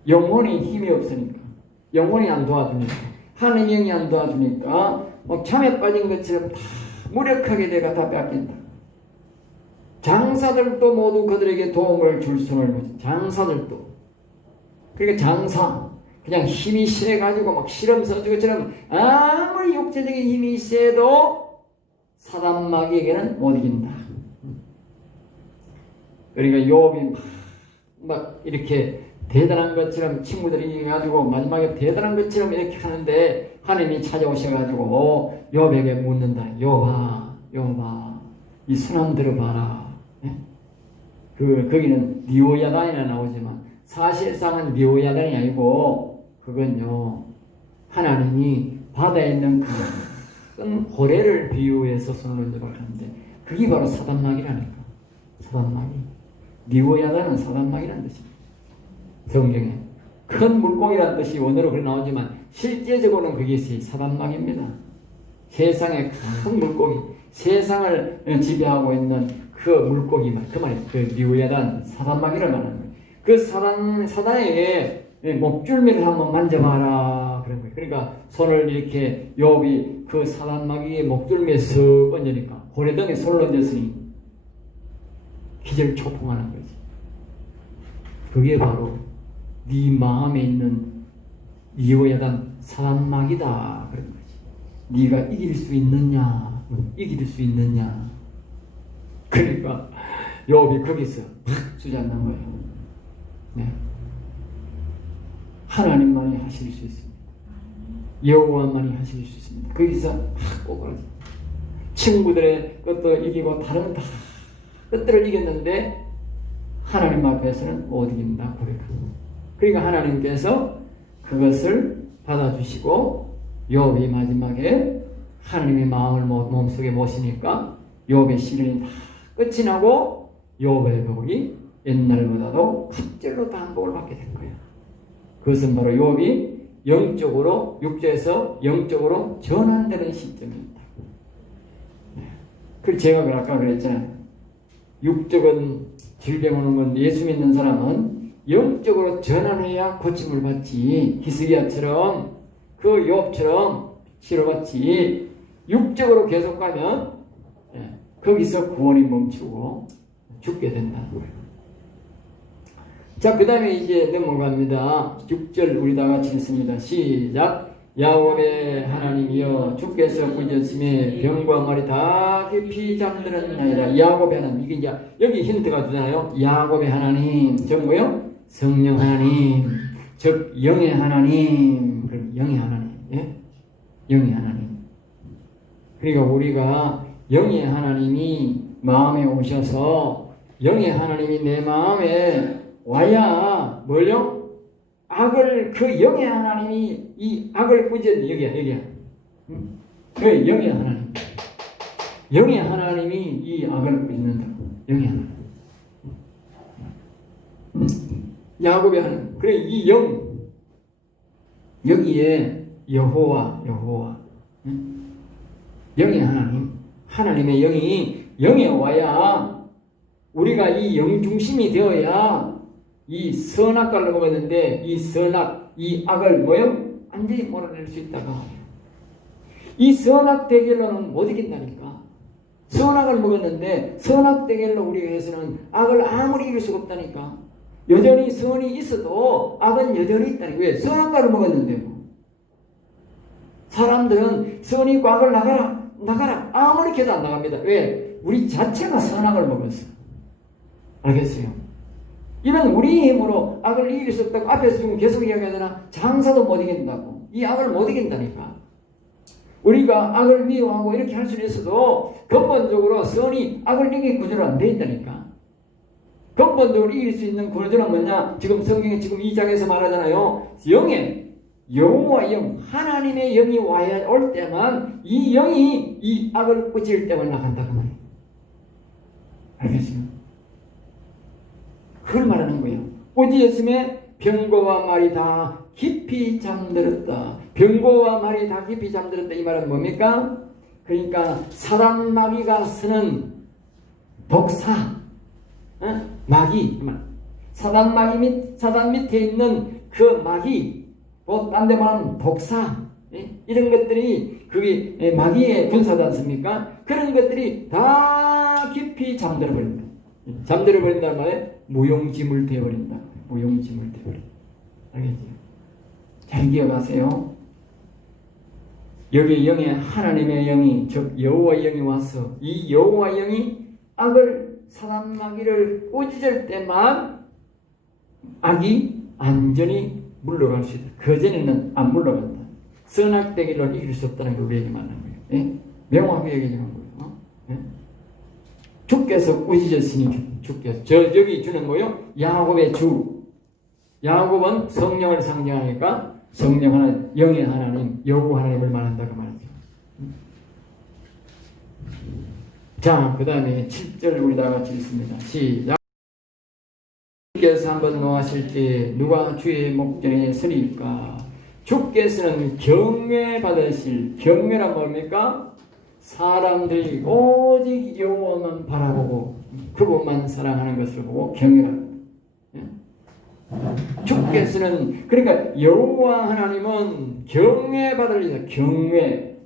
영혼이 힘이 없으니까, 영혼이 안 도와주니까, 하나님의 영이 안 도와주니까 뭐 잠에 빠진 것처럼 다 무력하게 내가 다 뺏긴다. 장사들도 모두 그들에게 도움을 줄 수는 없지. 장사들도. 그러니까 장사, 그냥 힘이 세가지고 막 실험 써주고 것처럼 아무리 육체적인 힘이 세도 사단 마귀에게는 못 이긴다. 그러니까 욥이 막 이렇게 대단한 것처럼 친구들이 가지고 마지막에 대단한 것처럼 이렇게 하는데 하나님이 찾아오셔가지고 욥에게 묻는다. 욥아, 이 수남 들어봐라. 예? 거기는 리오야단이라 나오지만 사실상은 리오야단이 아니고 그건요 하나님이 바다에 있는 큰 고래를 비유해서 손을 얹어 하는데 그게 바로 사단막이라니까. 사단막이. 리오야단은 사단막이라는 뜻입니다. 성경에 큰 물고기라는 뜻이 원어로 그렇게 나오지만 실제적으로는 그게 사단막입니다. 세상의 큰 물고기, 세상을 지배하고 있는 그 물고기만, 그 말이 그 리오야단 사단막이를 말하는 거예요. 그 사단에게 목줄미를 한번 만져봐라 그런 거예요. 그러니까 손을 이렇게 욥이 그 사단막이 목줄미에 쓱 얹으니까 고래등에 손을 얹었으니 기절초풍하는 거지. 그게 바로 네 마음에 있는 리오야단 사단막이다 그런 거지. 네가 이길 수 있느냐, 이길 수 있느냐. 그러니까 욥이 거기서 팍 주저앉는 거예요. 네. 하나님만이 하실 수 있습니다. 여호와만이 하실 수 있습니다. 거기서 팍 꼬그라져. 친구들의 것도 이기고 다른 다 것들을 이겼는데 하나님 앞에서는 못 이긴다 고백합니다. 그러니까 하나님께서 그것을 받아주시고 욥이 마지막에 하나님의 마음을 몸속에 모시니까 욥의 시련이 다 끝이 나고 욥의 복이 옛날보다도 갑절로 다 한복을 받게 된 거예요. 그것은 바로 욥이 영적으로 육체에서 영적으로 전환되는 시점입니다. 그래서 제가 아까 그랬잖아요. 육적은 질병 오는 건 예수 믿는 사람은 영적으로 전환해야 고침을 받지. 히스기야처럼 그 욥처럼 치료받지. 육적으로 계속 가면 거기서 구원이 멈추고 죽게 된다는 거예요. 자, 그 다음에 이제 넘어갑니다. 6절 우리 다 같이 읽습니다. 시작. 야곱의 하나님이여 주께서 꾸짖으심에 병과 말이 다 깊이 잠들었나이다. 야곱의 하나님. 이게 이제 여기 힌트가 주잖아요. 야곱의 하나님. 저 뭐요? 성령 하나님. 즉 영의 하나님. 영의 하나님. 예? 영의 하나님. 그러니까 우리가 영의 하나님이 마음에 오셔서 영의 하나님이 내 마음에 와야 뭘요? 악을 그 영의 하나님이 이 악을 꾸짖는 여기야. 그 영의 하나님. 영의 하나님이 이 악을 꾸짖는다고. 영의 하나님. 야곱의 하나님. 그래 이 영 여기에 여호와 영의 하나님. 하나님의 영이 영에 와야 우리가 이 영 중심이 되어야 이 선악과를 먹었는데 이 선악, 이 악을 뭐요? 완전히 몰아낼 수 있다가 이 선악 대결로는 못 이긴다니까. 선악을 먹었는데 선악 대결로 우리가 해서는 악을 아무리 이길 수가 없다니까. 여전히 선이 있어도 악은 여전히 있다니까. 왜? 선악과를 먹었는데 뭐. 사람들은 선이 있고 악을 나가라 아무리 해도 안 나갑니다. 왜? 우리 자체가 선악을 먹었어. 알겠어요? 이는 우리 힘으로 악을 이길 수 없다고 앞에서 지금 계속 이야기하잖아. 장사도 못 이긴다고. 이 악을 못 이긴다니까. 우리가 악을 미워하고 이렇게 할 수는 있어도 근본적으로 선이 악을 이길 구조로 안 돼 있다니까. 근본적으로 이길 수 있는 구조는 뭐냐? 지금 성경에 지금 2장에서 말하잖아요. 영의 여호와 영, 하나님의 영이 와야 올 때만 이 영이 이 악을 꾸짖을 때만 나간다 그 말이에요. 알겠어요? 그걸 말하는 거예요. 꾸짖었음에 병고와 말이 다 깊이 잠들었다. 병고와 말이 다 깊이 잠들었다. 이 말은 뭡니까? 그러니까 사단 마귀가 쓰는 독사, 마귀, 사단 마귀 사단 밑에 있는 그 마귀, 딴 데 말하면 독사, 이런 것들이 그게 마귀의 군사지 않습니까? 그런 것들이 다 깊이 잠들어 버린다. 잠들어 버린다는 말에 무용지물 되어버린다. 무용지물 되어버린다. 알겠죠? 잘 기억하세요. 여기 영에 하나님의 영이 즉 여호와의 영이 와서 이 여호와의 영이 악을 사단 마귀를 꾸짖을 때만 악이 안전히 물러갈 수 있다. 그전에는 안 물러간다. 선악되기를 이길 수 없다는 걸 우리에게 말하는 거예요. 예? 명확하게 얘기하는 거예요. 예? 주께서 꾸짖으시니 주께서 여기 주는 뭐요? 야곱의 주. 야곱은 성령을 상징하니까 성령 하나님, 영의 하나님, 여호와 하나님을 말한다고 말하죠. 자, 그 다음에 7절 우리 다 같이 읽습니다. 시작. 주께서 한번 노하실 때 누가 주의 목전에 서리일까? 주께서는 경외받으실, 경외란 뭡니까? 사람들이 오직 여호와만 바라보고 그분만 사랑하는 것을 보고 경외합니다. 주께서는, 그러니까 여호와 하나님은 경외받을 이다. 경외.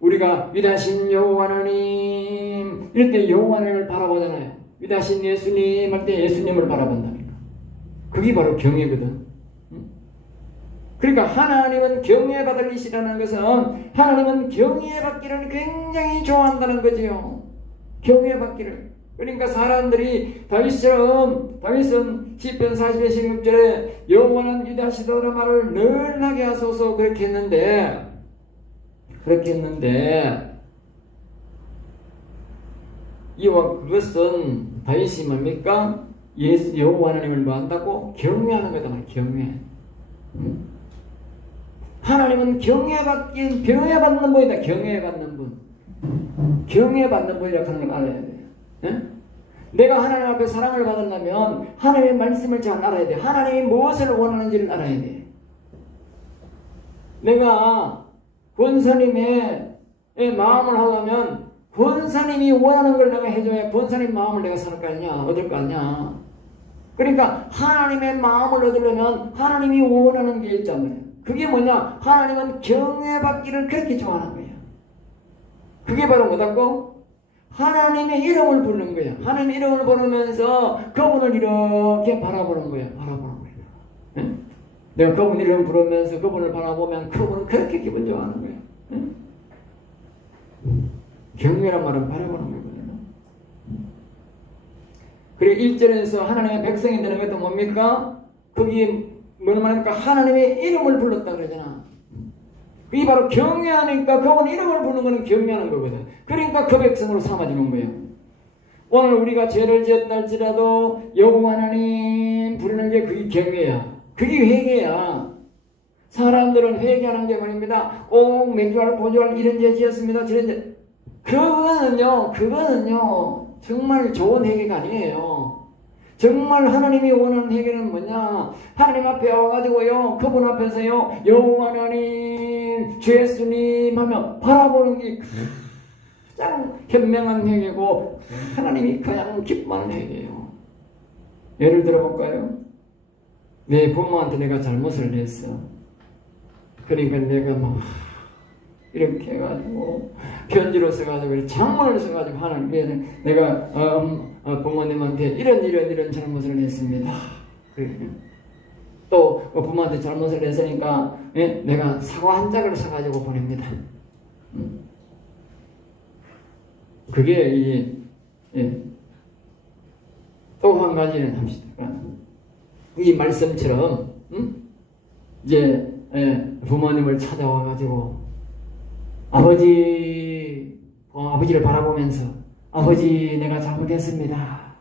우리가 위대하신 여호와 하나님 이럴 때 여호와 하나님을 바라보잖아요. 위대하신 예수님 할 때 예수님을 바라본다니까. 그게 바로 경외거든. 그러니까 하나님은 경외받을 이시라는 것은 하나님은 경외받기를 굉장히 좋아한다는 거지요. 경외받기를. 그러니까 사람들이 다윗은 시편 40편 16절에 여호와는 위대하시다는 말을 늘 하게 하소서 그렇게 했는데 이와 그것은 다윗이 뭡니까? 여호와 하나님을 뭐 한다고? 경외하는 거다 말이야. 경외. 하나님은 경외받는 분이다. 경외받는 분. 경외받는 분이라고 하는 걸 알아야 돼요. 예? 내가 하나님 앞에 사랑을 받으려면 하나님의 말씀을 잘 알아야 돼. 하나님이 무엇을 원하는지를 알아야 돼. 내가 권사님의 마음을 하려면 권사님이 원하는 걸 내가 해줘야 권사님 마음을 내가 살 거 아니야. 얻을 거 아니야. 그러니까 하나님의 마음을 얻으려면 하나님이 원하는 게 있단 말이야. 그게 뭐냐? 하나님은 경외받기를 그렇게 좋아하는 거야. 그게 바로 뭐다고? 하나님의 이름을 부르는 거야. 하나님의 이름을 부르면서 그분을 이렇게 바라보는 거야. 바라보는 거야. 네? 내가 그분 이름을 부르면서 그분을 바라보면 그분은 그렇게 기분 좋아하는 거야. 네? 경외란 말은 바라보는 거거든요. 그래 1절에서 하나님의 백성이 되는 것도 뭡니까? 거기 뭘 말합니까? 하나님의 이름을 불렀다 그러잖아. 이게 바로 경외하니까 그분 이름을 부르는 거는 경외하는 거거든. 그러니까 그 백성으로 삼아주는 거예요. 오늘 우리가 죄를 지었다 할지라도 여호와 하나님 부르는 게 그게 경외야. 그게 회개야. 사람들은 회개하는 게 말입니다. 꼭 맹주알 고주알 이런 죄 지었습니다. 저런 죄. 그거는요 정말 좋은 회개가 아니에요. 정말 하나님이 원하는 회개는 뭐냐? 하나님 앞에 와가지고요 그분 앞에서요 여호와 하나님 주 예수님 하며 바라보는 게 가장 현명한 회개고 하나님이 가장 기뻐하는 회개예요. 예를 들어볼까요? 내 부모한테 내가 잘못을 했어. 그러니까 내가 막 이렇게 해가지고 편지로 써가지고 장문을 써가지고 하나님 내가 부모님한테 이런 잘못을 했습니다. 또 부모한테 잘못을 했으니까 내가 사과 한 짝을 사가지고 보냅니다. 그게 또 한 가지는 합시다. 이 말씀처럼 이제 부모님을 찾아와가지고 아버지를 바라보면서 아버지 내가 잘못했습니다.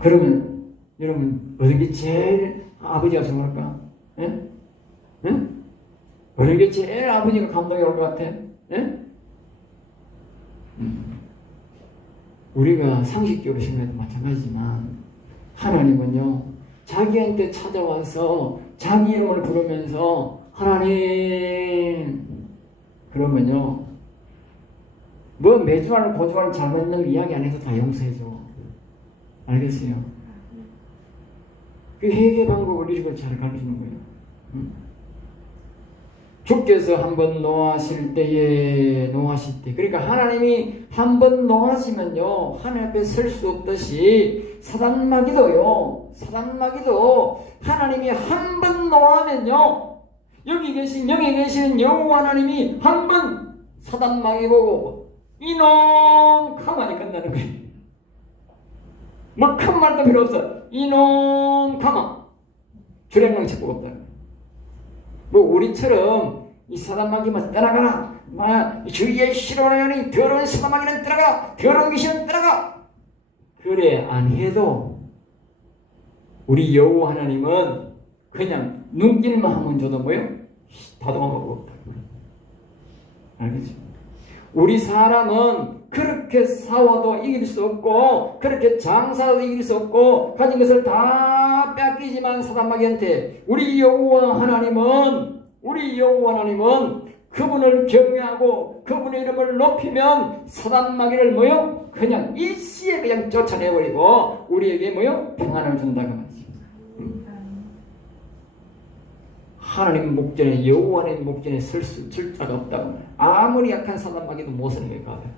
그러면 여러분 어느 게 제일 아버지가 좋을까? 어느 게 제일 아버지가 감동이 올 것 같아? 우리가 상식적으로 생각해도 마찬가지지만 하나님은요 자기한테 찾아와서 자기 이름을 부르면서 하나님 그러면요 뭐 매주알 고주알 잘못는 이야기 안 해서 다 용서해줘. 알겠어요? 그 회개 방법을 이걸 잘 가르치는 거예요. 주께서 한번 노하실 때에 그러니까 하나님이 한번 노하시면요 하나님 앞에 설 수 없듯이 사단마귀도 하나님이 한번 노하면요 여기 계신 여호와 하나님이 한번 사단마귀 보고 이놈 가만히 끝나는 거예요. 뭐 큰 말도 필요 없어. 이놈 가만 불행한 책복 없다. 뭐 우리처럼 이 사단마귀만 떠나가라, 주의 싫어하는 더러운 사단마귀는 떠나가, 더러운 귀신은 떠나가. 그래 안 해도 우리 여호와 하나님은 그냥 눈길만 하면 줘도 뭐요? 다 도망가고 없다. 알겠죠? 우리 사람은 그렇게 싸워도 이길 수 없고, 그렇게 장사도 이길 수 없고, 가진 것을 다 뺏기지만 사단마귀한테 우리 여호와 하나님은 그분을 경외하고 그분의 이름을 높이면 사단마귀를 뭐요? 그냥 일시에 그냥 쫓아내버리고 우리에게 뭐요? 평안을 준다고 말이지. 하나님 목전에, 여호와 하나님 목전에 설 자가 없다고 말이야. 아무리 약한 사단마귀도 못 서는 거야. 가다.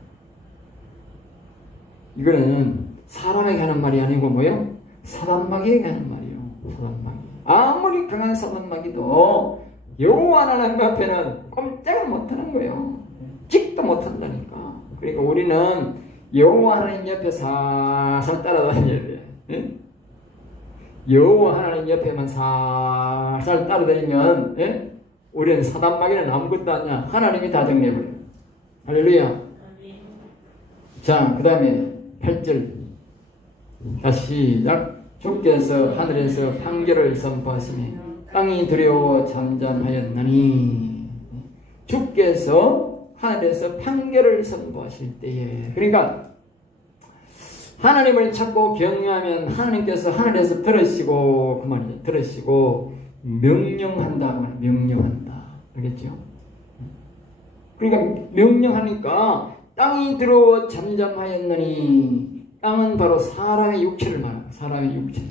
이거는 사람에게 하는 말이 아니고 뭐요? 사단마귀에게 하는 말이요. 사단마귀. 아무리 강한 사단마귀도 여호와 하나님 앞에는 꼼짝을 못하는 거예요. 찍도 못한다니까. 그러니까 우리는 여호와 하나님 옆에 살살 따라다녀야 돼. 예? 여호와 하나님 옆에만 살살 따라다니면, 예? 우리는 사단마귀는 아무것도 아니야. 하나님이 다 정리해버려. 할렐루야. 자, 그 다음에 8절 다시 시작. 주께서 하늘에서 판결을 선포하시니 땅이 두려워 잠잠하였나니. 주께서 하늘에서 판결을 선포하실 때에, 그러니까 하나님을 찾고 경외하면 하나님께서 하늘에서 들으시고, 그 말이죠. 들으시고 명령한다. 명령한다. 알겠죠? 그러니까 명령하니까 땅이 두려워 잠잠하였나니. 땅은 바로 사람의 육체를 말합니다. 사람의 육체.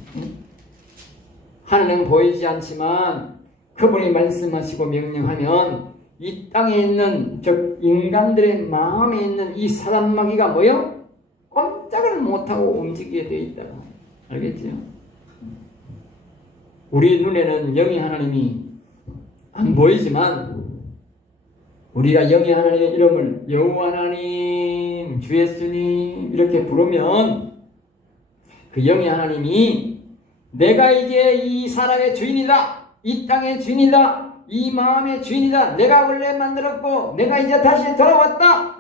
하늘은 보이지 않지만 그분이 말씀하시고 명령하면 이 땅에 있는, 즉 인간들의 마음에 있는 이 사단마귀가 뭐요? 꼼짝을 못하고 움직이게 되어 있다고. 알겠죠? 우리 눈에는 영의 하나님이 안 보이지만 우리가 영의 하나님의 이름을 여호와 하나님, 주 예수님 이렇게 부르면 그 영의 하나님이 내가 이제 이 사람의 주인이다, 이 땅의 주인이다, 이 마음의 주인이다, 내가 원래 만들었고 내가 이제 다시 돌아왔다,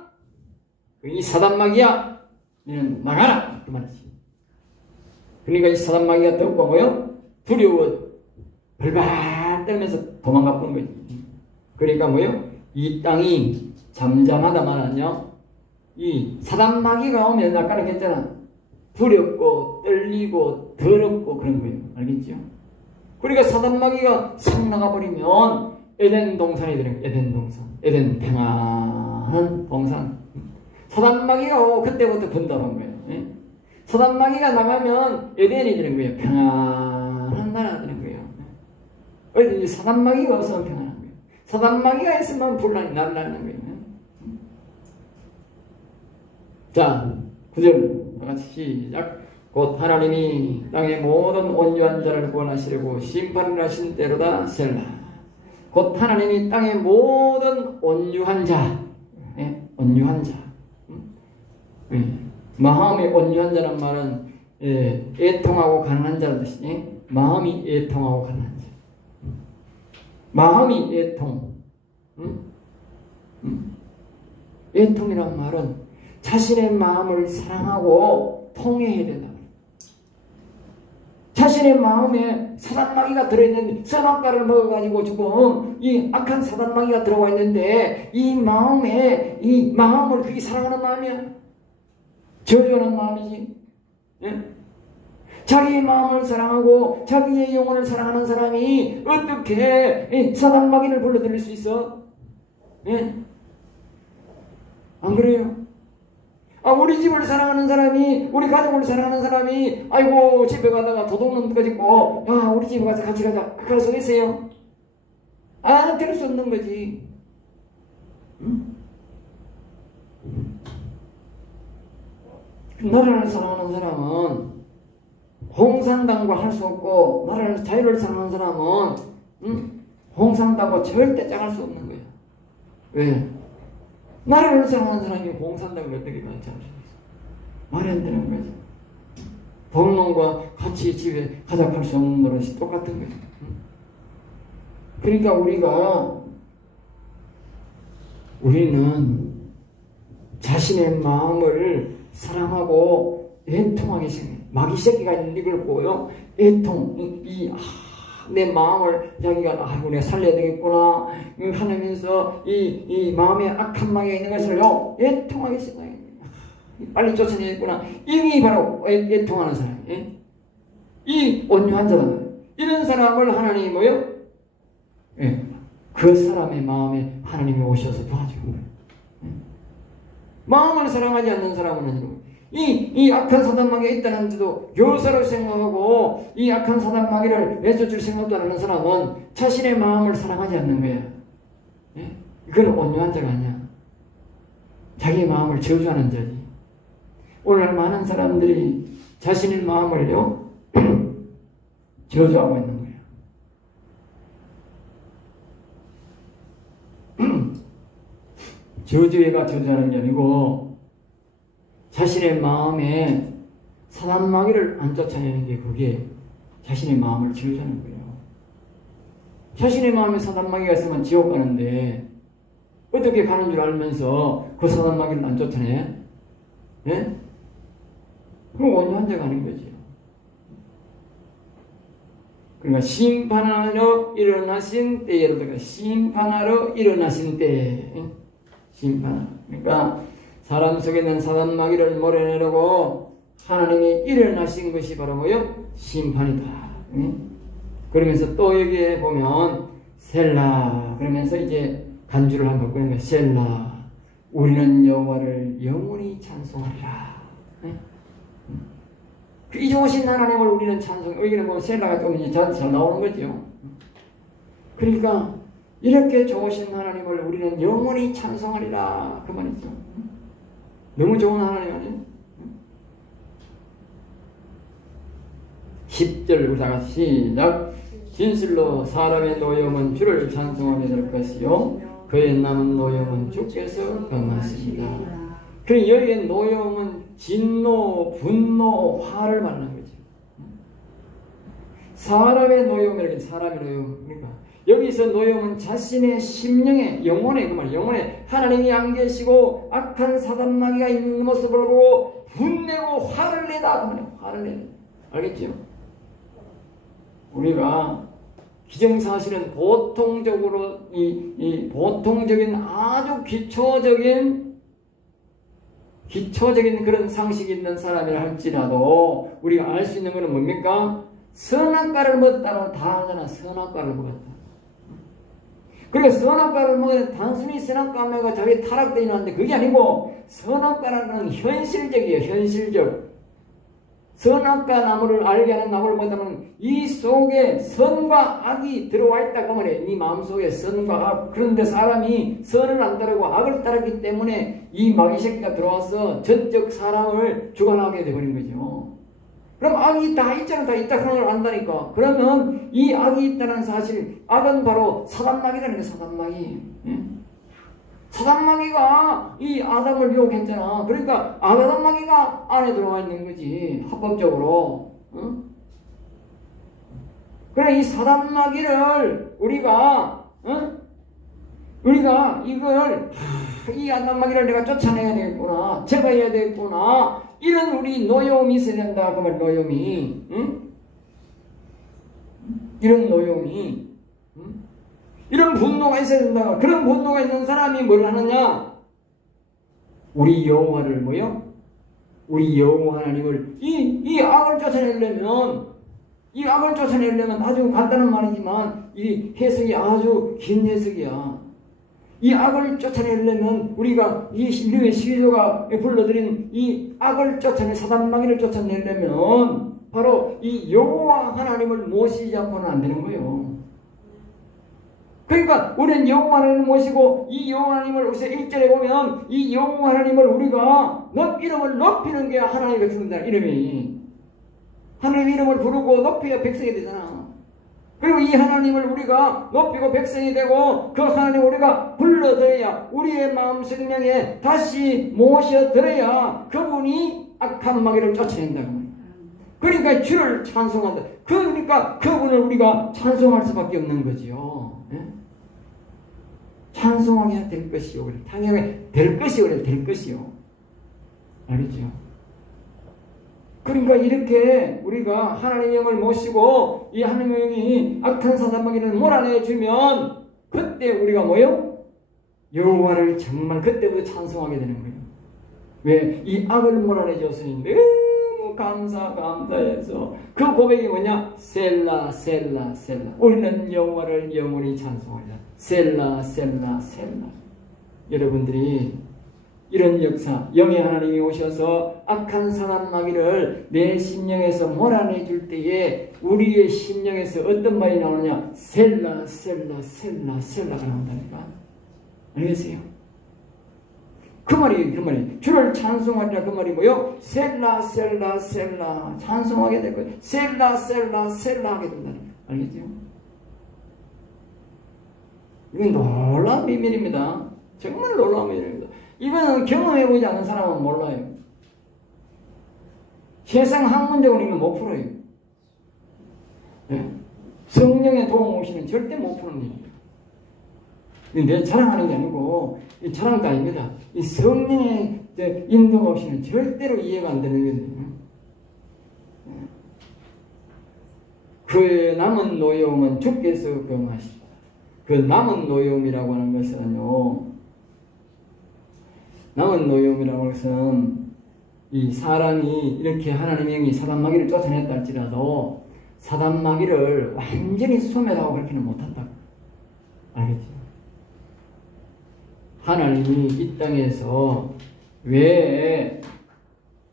이 사단마귀야 너는 나가라, 그 말이지. 그러니까 이 사단마귀가 듣고 뭐요? 두려워 벌벌 떨면서 도망가 보는 거지. 그러니까 뭐요? 이 땅이 잠잠하다 말하냐? 이 사단마귀가 오면 아까는 했잖아. 두렵고 떨리고 더럽고 그런 거예요. 알겠죠? 그러니까 사단마귀가 싹 나가버리면 에덴 동산이 되는 거예요. 에덴 동산. 에덴 평안한 동산. 사단마귀가 오고 그때부터 분답한 거예요. 예? 사단마귀가 나가면 에덴이 되는 거예요. 평안한 나라가 되는 거예요. 어디든지 사단마귀가 없으면 평안한 거예요. 사단마귀가 있으면 분란이 날라는 거예요. 자, 9절 같이 시작. 곧 하나님이 땅의 모든 온유한 자를 구원하시려고 심판을 하신 때로다. 셀라. 곧 하나님이 땅의 모든 온유한 자, 온유한 자, 마음이 온유한 자란 말은 애통하고 가난한 자란 뜻이지. 마음이 애통하고 가난한 자, 마음이 애통. 애통이란 말은 자신의 마음을 사랑하고 통해야 된다. 자신의 마음에 사단마귀가 들어있는 선악과를 먹어가지고 지금 이 악한 사단마귀가 들어와 있는데 이 마음에 이 마음을 그게 사랑하는 마음이야. 저주하는 마음이지. 예? 자기의 마음을 사랑하고 자기의 영혼을 사랑하는 사람이 어떻게 사단마귀를 불러들일 수 있어? 예? 안 그래요? 우리 집을 사랑하는 사람이, 우리 가족을 사랑하는 사람이, 아이고 집에 가다가 도둑놈 꺼짓고 우리 집에 가서 같이 가자, 그럴 수 있어요? 들을 수 없는 거지. 나라를 사랑하는 사람은 홍상당과 할 수 없고, 나라를 자유를 사랑하는 사람은 홍상당과 절대 짝할 수 없는 거야. 왜? 나라를 사랑하는 사람이 홍상당을 어떻게 같이 할 수 있어? 말이 안 되는 거지. 복놈과 같이 집에 가작할 수 없는 노릇이 똑같은 거죠. 그러니까 우리는 자신의 마음을 사랑하고 애통하게 생겨요. 마귀 새끼가 이걸 보여 애통, 내 마음을 자기가 아이고 내가 살려야 되겠구나 하면서 이 마음에 악한 마귀가 있는 것을요 애통하게 생각해요. 빨리 쫓아내겠구나. 이게 바로 애통하는 사람이에요. 이 온유한 자는 이런 사람을 하나님이 뭐요? 그 사람의 마음에 하나님이 오셔서 도와주고 마음을 사랑하지 않는 사람은 이 악한 사단마귀가 있다는데도 교사로 생각하고 이 악한 사단마귀를 내쫓을 생각도 안 하는 사람은 자신의 마음을 사랑하지 않는 거야. 이건 온유한 자가 아니야. 자기 마음을 저주하는 자지. 오늘 많은 사람들이 자신의 마음을요 저주하고 있는 거예요. 저주애가 저주하는 게 아니고 자신의 마음에 사단마귀를 안 쫓아내는 게 그게 자신의 마음을 저주하는 거예요. 자신의 마음에 사단마귀가 있으면 지옥 가는데 어떻게 가는 줄 알면서 그 사단마귀를 안 쫓아내? 예? 그럼 온유한 자가 아닌 거죠. 그러니까 심판하러 일어나신 때, 예를 들어 심판하러 일어나신 때, 심판. 그러니까 사람 속에 있는 사단마귀를 몰아내려고 하나님이 일어나신 것이 바로 뭐요? 심판이다. 그러면서 또 여기에 보면 셀라 그러면서 이제 간주를 한번 그러니까 셀라 우리는 여호와를 영원히 찬송하리라. 이 좋으신 하나님을 우리는 찬송. 여기는 뭐 셀라가 좀 이제 잘 나오는 거죠. 그러니까 이렇게 좋으신 하나님을 우리는 영원히 찬송하리라 그 말이죠. 너무 좋은 하나님 아니에요? 10절 우리 다 같이 시작. 진실로 사람의 노염은 주를 찬송하게 될 것이요 그의 남은 노염은 주께서 범하십니다. 그 여기에 노염은 진노, 분노, 화를 말하는 거죠. 사람의 노염이라는 사람의 노염. 그러니까 여기서 노염은 자신의 심령에 영혼에 그 말 영혼에 하나님이 안 계시고 악한 사단마귀가 있는 모습을 보고 분내고 화를 내다 그 말이에요. 화를 내다. 알겠죠? 우리가 기정사실은 보통적으로 이 보통적인 아주 기초적인 그런 상식이 있는 사람이라 할지라도 우리가 알 수 있는 것은 뭡니까? 선악과를 먹었다면 다 하잖아. 선악과를 먹었다. 그러니까 선악과를 먹으면 단순히 선악과 먹어 자기 타락되어 있는데 그게 아니고 선악과라는 현실적이에요. 현실적. 선악과 나무를 알게 하는 나무를 먹으면 이 속에 선과 악이 들어와 있다고 말해요. 이 마음속에 선과 악. 그런데 사람이 선을 안 따르고 악을 따르기 때문에 이 마귀 새끼가 들어와서 전적 사람을 주관하게 되어버린 거죠. 그럼 악이 다 있잖아. 다 있다는 걸 안다니까. 그러면 이 악이 있다는 사실, 악은 바로 사단마귀라는 거예요. 사단마귀. 사단마귀가 이 아담을 유혹했잖아. 그러니까 아담마귀가 안에 들어와 있는 거지. 합법적으로. 그래 이 사단마귀를 우리가 이걸 이 아담마귀를 내가 쫓아내야 되겠구나. 제거해야 되겠구나. 이런 우리 노여움이 있어야 된다. 그 말 노여움이. 이런 노여움이. 이런 분노가 있어야 된다. 그런 분노가 있는 사람이 뭘 하느냐? 우리 여호와를 뭐요? 우리 여호와 하나님을 이 악을 쫓아내려면 아주 간단한 말이지만 이 해석이 아주 긴 해석이야. 이 악을 쫓아내려면 우리가 이 인류의 시조가 불러들인 이 악을 사단마귀를 쫓아내려면 바로 이 여호와 하나님을 모시지 않고는 안 되는 거예요. 그러니까 우리는 여호와 하나님을 모시고 이 여호와 하나님을 우리가 1절에 보면 이 여호와 하나님을 우리가 이름을 높이는 게 하나님의 백성이다. 이름이 하나님의 이름을 부르고 높여야 백성이 되잖아. 그리고 이 하나님을 우리가 높이고 백성이 되고 그 하나님을 우리가 불러들여야 우리의 마음 생명에 다시 모셔들어야 그분이 악한 마귀를 쫓아낸다. 그러니까 주를 찬송한다. 그러니까 그분을 우리가 찬송할 수밖에 없는 거지요. 예? 찬송하게 될 것이요. 당연히 될 것이요. 될 것이요. 알겠죠? 그러니까 이렇게 우리가 하나님의 영을 모시고 이 하나님의 영이 악한 사단마귀를 몰아내주면 그때 우리가 뭐요? 여호와를 정말 그때부터 찬송하게 되는 거예요. 왜? 이 악을 몰아내줬으니 너무 감사해서 그 고백이 뭐냐? 셀라 셀라 셀라 우리는 여호와를 영원히 찬송하리라. 셀라 셀라 셀라. 여러분들이 이런 역사, 영의 하나님이 오셔서 악한 사단 마귀를 내 심령에서 몰아내줄 때에 우리의 심령에서 어떤 말이 나오느냐? 셀라 셀라 셀라 셀라가 나온다니까. 알겠어요? 그 말이 주를 찬송하리라. 그 말이 뭐요? 셀라 셀라 셀라 찬송하게 될 거예요. 셀라 셀라 셀라 하게 된다니까. 알겠죠? 이건 놀라운 비밀입니다. 정말 놀라운 비밀입니다. 이거는 경험해보지 않는 사람은 몰라요. 세상 학문적으로 이거 못 풀어요. 네? 성령의 도움 없이는 절대 못 푸는 일입니다. 내 자랑하는 게 아니고 이 자랑도 아닙니다. 이 성령의 인도가 없이는 절대로 이해가 안 되는 거거든요. 그 남은 노여움은 주께서 경하시다. 그 남은 노여움이라고 하는 것은요, 남은 노여움이라고 하는 것은 이 사람이 이렇게 하나님의 영이 사단마귀를 쫓아냈다 할지라도 사단마귀를 완전히 소멸하고 그렇게는 못한다. 알겠죠? 하나님이 이 땅에서 왜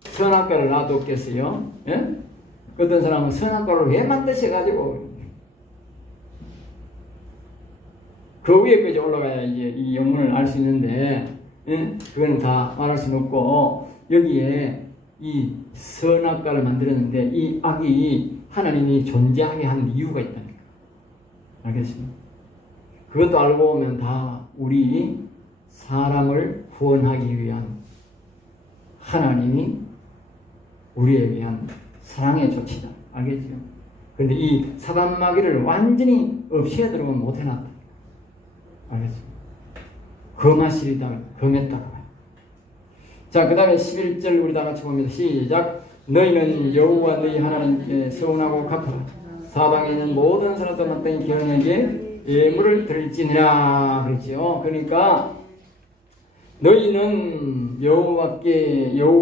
선악과를 놔뒀겠어요? 예? 어떤 사람은 선악과를 왜 만드셔가지고 그 위에까지 올라가야 이제 이 영문을 알 수 있는데, 예? 그거는 다 말할 수는 없고, 여기에 이 선악과를 만들었는데 이 악이 하나님이 존재하게 한 이유가 있다니까. 알겠습니까? 그것도 알고 보면 다 우리 사람을 구원하기 위한 하나님이 우리에 위한 사랑의 조치다. 알겠죠? 그런데 이 사단마귀를 완전히 없애도록 못해놨다. 알겠죠? 금하시리다, 금했다고. 자, 그 다음에 11절 우리 다 같이 봅니다. 시작. 너희는 여호와 너희 하나님께 서운하고 갚아라. 사방에 있는 모든 사람들 마땅히 경영에게 예물을 드릴지니라. 그랬죠. 그러니까 너희는 여호와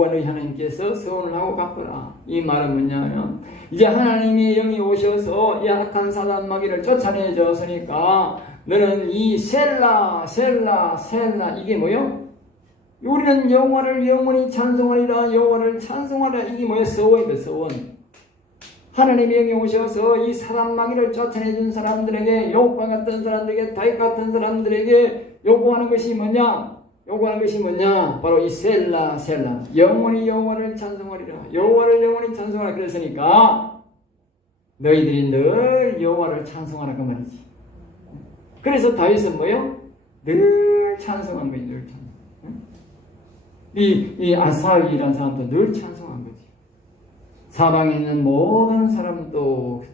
너희 하나님께서 서운을 하고 갚아라. 이 말은 뭐냐면 이제 하나님의 영이 오셔서 이 악한 사단 마귀를 쫓아내 줬으니까 너는 이 셀라 이게 뭐요? 우리는 여호와를 영원히 찬송하리라. 여호와를 찬송하리라. 이게 뭐예요? 서원이다. 서원. 하나님의 영이 오셔서 이 사단 마귀를 쫓아내준 사람들에게, 욥과 같은 사람들에게, 다윗 같은 사람들에게 요구하는 것이 뭐냐? 바로 이 셀라. 영원히 여호와를 찬송하리라. 여호와를 영원히 찬송하라. 그랬으니까 너희들이 늘 여호와를 찬송하라 그 말이지. 그래서 다윗은 뭐요? 늘 찬송한 거예요. 늘 찬송. 이 아사이라는 사람도 늘 찬송한 거지. 사방에 있는 모든 사람도.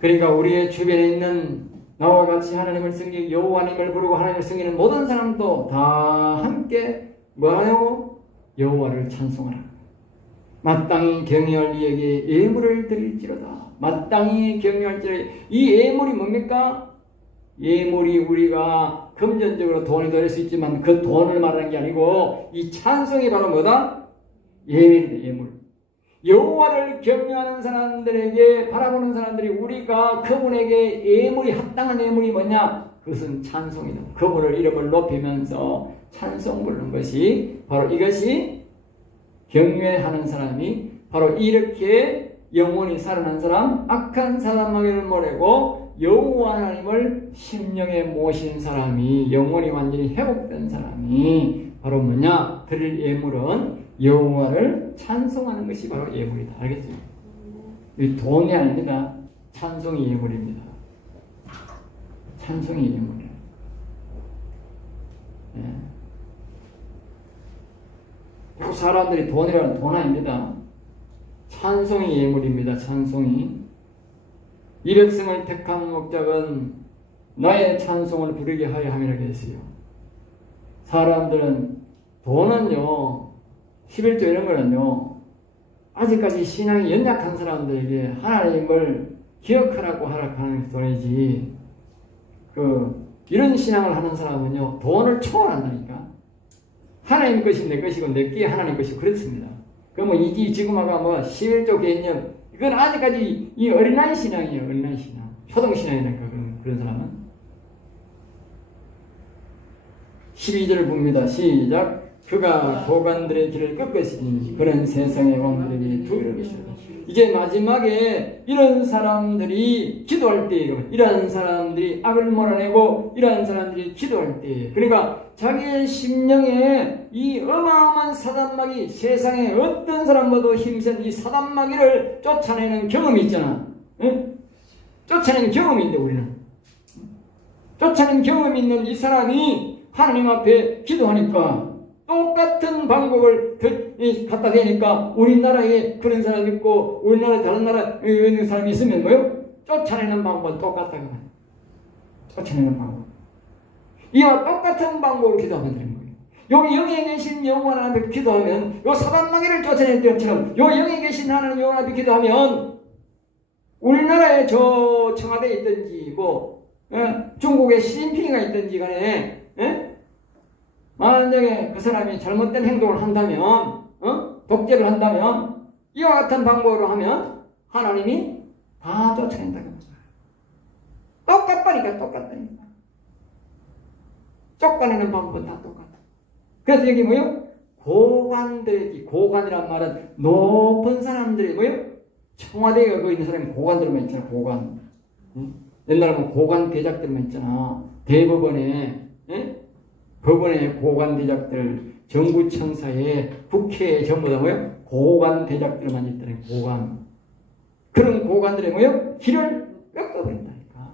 그러니까 우리의 주변에 있는 나와 같이 하나님을 섬기고 여호와 하나님을 부르고 하나님을 섬기는 모든 사람도 다 함께 뭐하냐고? 여호와를 찬송하라. 마땅히 경외할 이에게 예물을 드릴지로다. 마땅히 경외할지로다. 이 예물이 뭡니까? 예물이 우리가 금전적으로 돈이 될 수 있지만 그 돈을 말하는 게 아니고 이 찬송이 바로 뭐다? 예물이다. 예물. 여호와를 경외하는 사람들에게 바라보는 사람들이 우리가 그분에게 예물이 합당한 예물이 뭐냐? 그것은 찬송이다. 그분을 이름을 높이면서 찬송 부르는 것이 바로 이것이 경외하는 사람이 바로 이렇게 영원히 살아난 사람, 악한 사단마귀를 몰아내고 여호와 하나님을 심령에 모신 사람이, 영원히 완전히 회복된 사람이 바로 뭐냐? 드릴 예물은 여호와를 찬송하는 것이 바로 예물이다. 알겠죠? 이 돈이 아닙니다. 찬송이 예물입니다. 찬송이 예물이에요. 예. 자꾸 사람들이 돈이라는 돈 아닙니다. 찬송이 예물입니다. 찬송이. 이 백성을 택한 목적은 나의 찬송을 부르게 하여 함이라고 했어요. 사람들은 돈은요, 11조 이런 거는요, 아직까지 신앙이 연약한 사람들에게 하나님을 기억하라고 하라는 돈이지, 이런 신앙을 하는 사람은요, 돈을 초월한다니까. 하나님 것이 내 것이고 내게 하나님 것이고 그렇습니다. 그러면 지금 아까 11조 개념, 이건 아직까지 이 어린아이 신앙이에요. 어린아이 신앙. 초등 신앙이니까 그런 사람은. 12절을 봅니다. 시작. 그가 고관들의 길을 꺾으시니 그는 세상의 왕들에게 두려우시다. 이제 마지막에 이런 사람들이 기도할 때예요. 이런 사람들이 악을 몰아내고 이런 사람들이 기도할 때예요. 그러니까 자기의 심령에 이 어마어마한 사단마귀, 세상에 어떤 사람보다도 힘센 이 사단마귀를 쫓아내는 경험이 있잖아. 응? 쫓아내는 경험이 있는데 우리는. 쫓아내는 경험이 있는 이 사람이 하나님 앞에 기도하니까 똑같은 방법을 갖다 대니까 우리나라에 그런 사람이 있고 우리나라에 다른 나라에 있는 사람이 있으면 뭐요? 쫓아내는 방법은 똑같다고 해요. 쫓아내는 방법. 이와 똑같은 방법으로 기도하면 되는 거예요. 여기 영에 계신 여호와 하나님 앞에 기도하면 요 사단마귀를 쫓아낼 때처럼 요 영에 계신 하나님 여호와 앞에 기도하면 우리나라에 저 청와대에 있든지 중국에 시진핑이가 있든지 간에 만약에 그 사람이 잘못된 행동을 한다면, 독재를 한다면, 이와 같은 방법으로 하면 하나님이 다 쫓아낸다고 합니다. 똑같다니까. 쫓아내는 방법은 다 똑같아. 그래서 여기 뭐요? 고관이란 말은 높은 사람들이 뭐요? 청와대에 거기 있는 사람이 고관들만 있잖아, 고관. 옛날에 고관 대작들만 있잖아. 대법원에, 법원의 고관 대작들, 정부청사에, 국회에 전부 다 뭐요? 고관 대작들만 있다는 고관. 그런 고관들의 뭐요? 길을 꺾어버린다니까.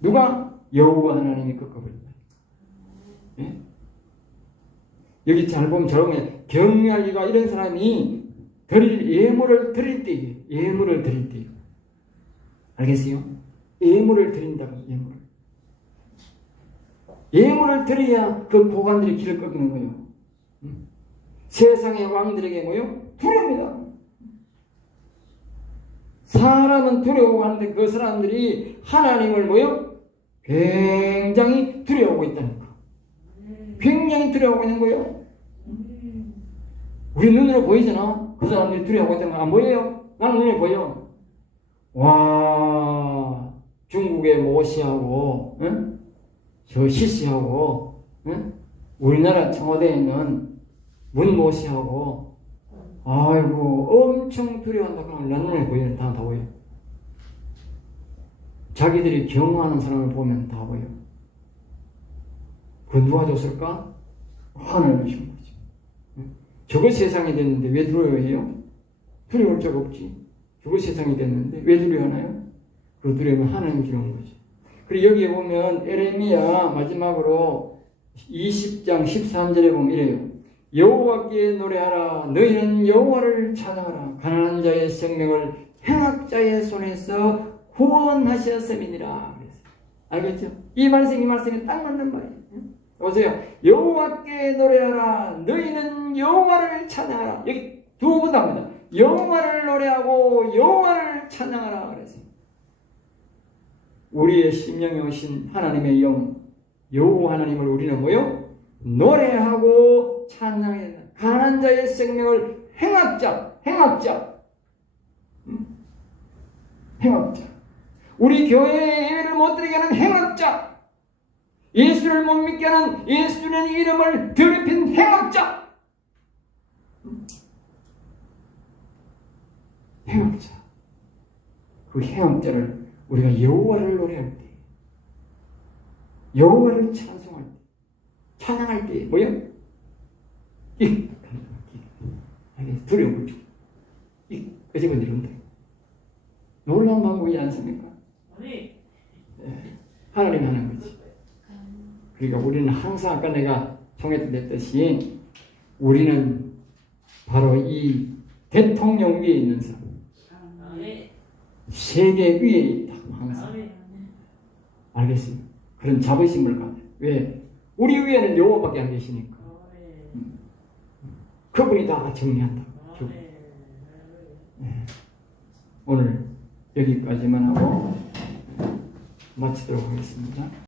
누가? 여호와 하나님이 꺾어버린다. 예? 여기 잘 보면 저러면 경멸이가 이런 사람이 예물을 드릴 때, 예물을 드릴 때. 알겠어요? 예물을 드린다고, 예물을. 예물을 드려야 그 고관들이 길을 꺾는 거예요. 세상의 왕들에게 뭐요? 두려움이다. 사람은 두려워하는데 그 사람들이 하나님을 뭐요? 굉장히 두려워하고 있다는 거. 굉장히 두려워하고 있는 거예요. 우리 눈으로 보이잖아. 그 사람들이 두려워하고 있다는 거 안 보여요? 나는 눈에 보여. 와, 중국의 모시하고, 저 시시하고, 우리나라 청와대에 있는 문모시하고, 아이고, 엄청 두려워한다고 하면 난 눈에 보이는 다 보여. 자기들이 경호하는 사람을 보면 다 보여. 그 누가 줬을까? 하나님이 준 거지. 저거 세상이 됐는데 왜 두려워해요? 두려울 적 없지. 저거 세상이 됐는데 왜 두려워하나요? 그 두려움은 하나님이 주는 거지. 그리고 여기에 보면 에레미야 마지막으로 20장 13절에 보면 이래요. 여호와께 노래하라. 너희는 여호와를 찬양하라. 가난한 자의 생명을 행악자의 손에서 구원하셨음이니라. 알겠죠? 이 말씀이 딱 맞는 말이에요. 보세요. 여호와께 노래하라. 너희는 여호와를 찬양하라. 여기 두 번 답니다. 여호와를 노래하고 여호와를 찬양하라. 그랬어요. 우리의 심령에 오신 하나님의 영, 여호와 하나님을 우리는 뭐요? 노래하고 찬양해야 된다. 가난한 자의 생명을 행악자. 우리 교회에 예배를 못 드리게 하는 행악자. 예수를 못 믿게 하는 예수의 이름을 더럽힌 행악자. 그 행악자를 우리가 여호와를 노래할 때, 여호와를 찬송할 때, 찬양할 때 뭐요? 두려움을 주고 끄집어 내려온다. 놀라운 방법이지 않습니까? 하나님 하는 거지. 그러니까 우리는 항상 아까 내가 통했듯이 우리는 바로 이 대통령 위에 있는 사람, 세계 위에 있다. 항상 알겠습니다. 그런 자부심을 가져. 왜? 우리 위에는 여호와밖에 안 계시니까. 그분이 다 정리한다. 네. 오늘 여기까지만 하고 마치도록 하겠습니다.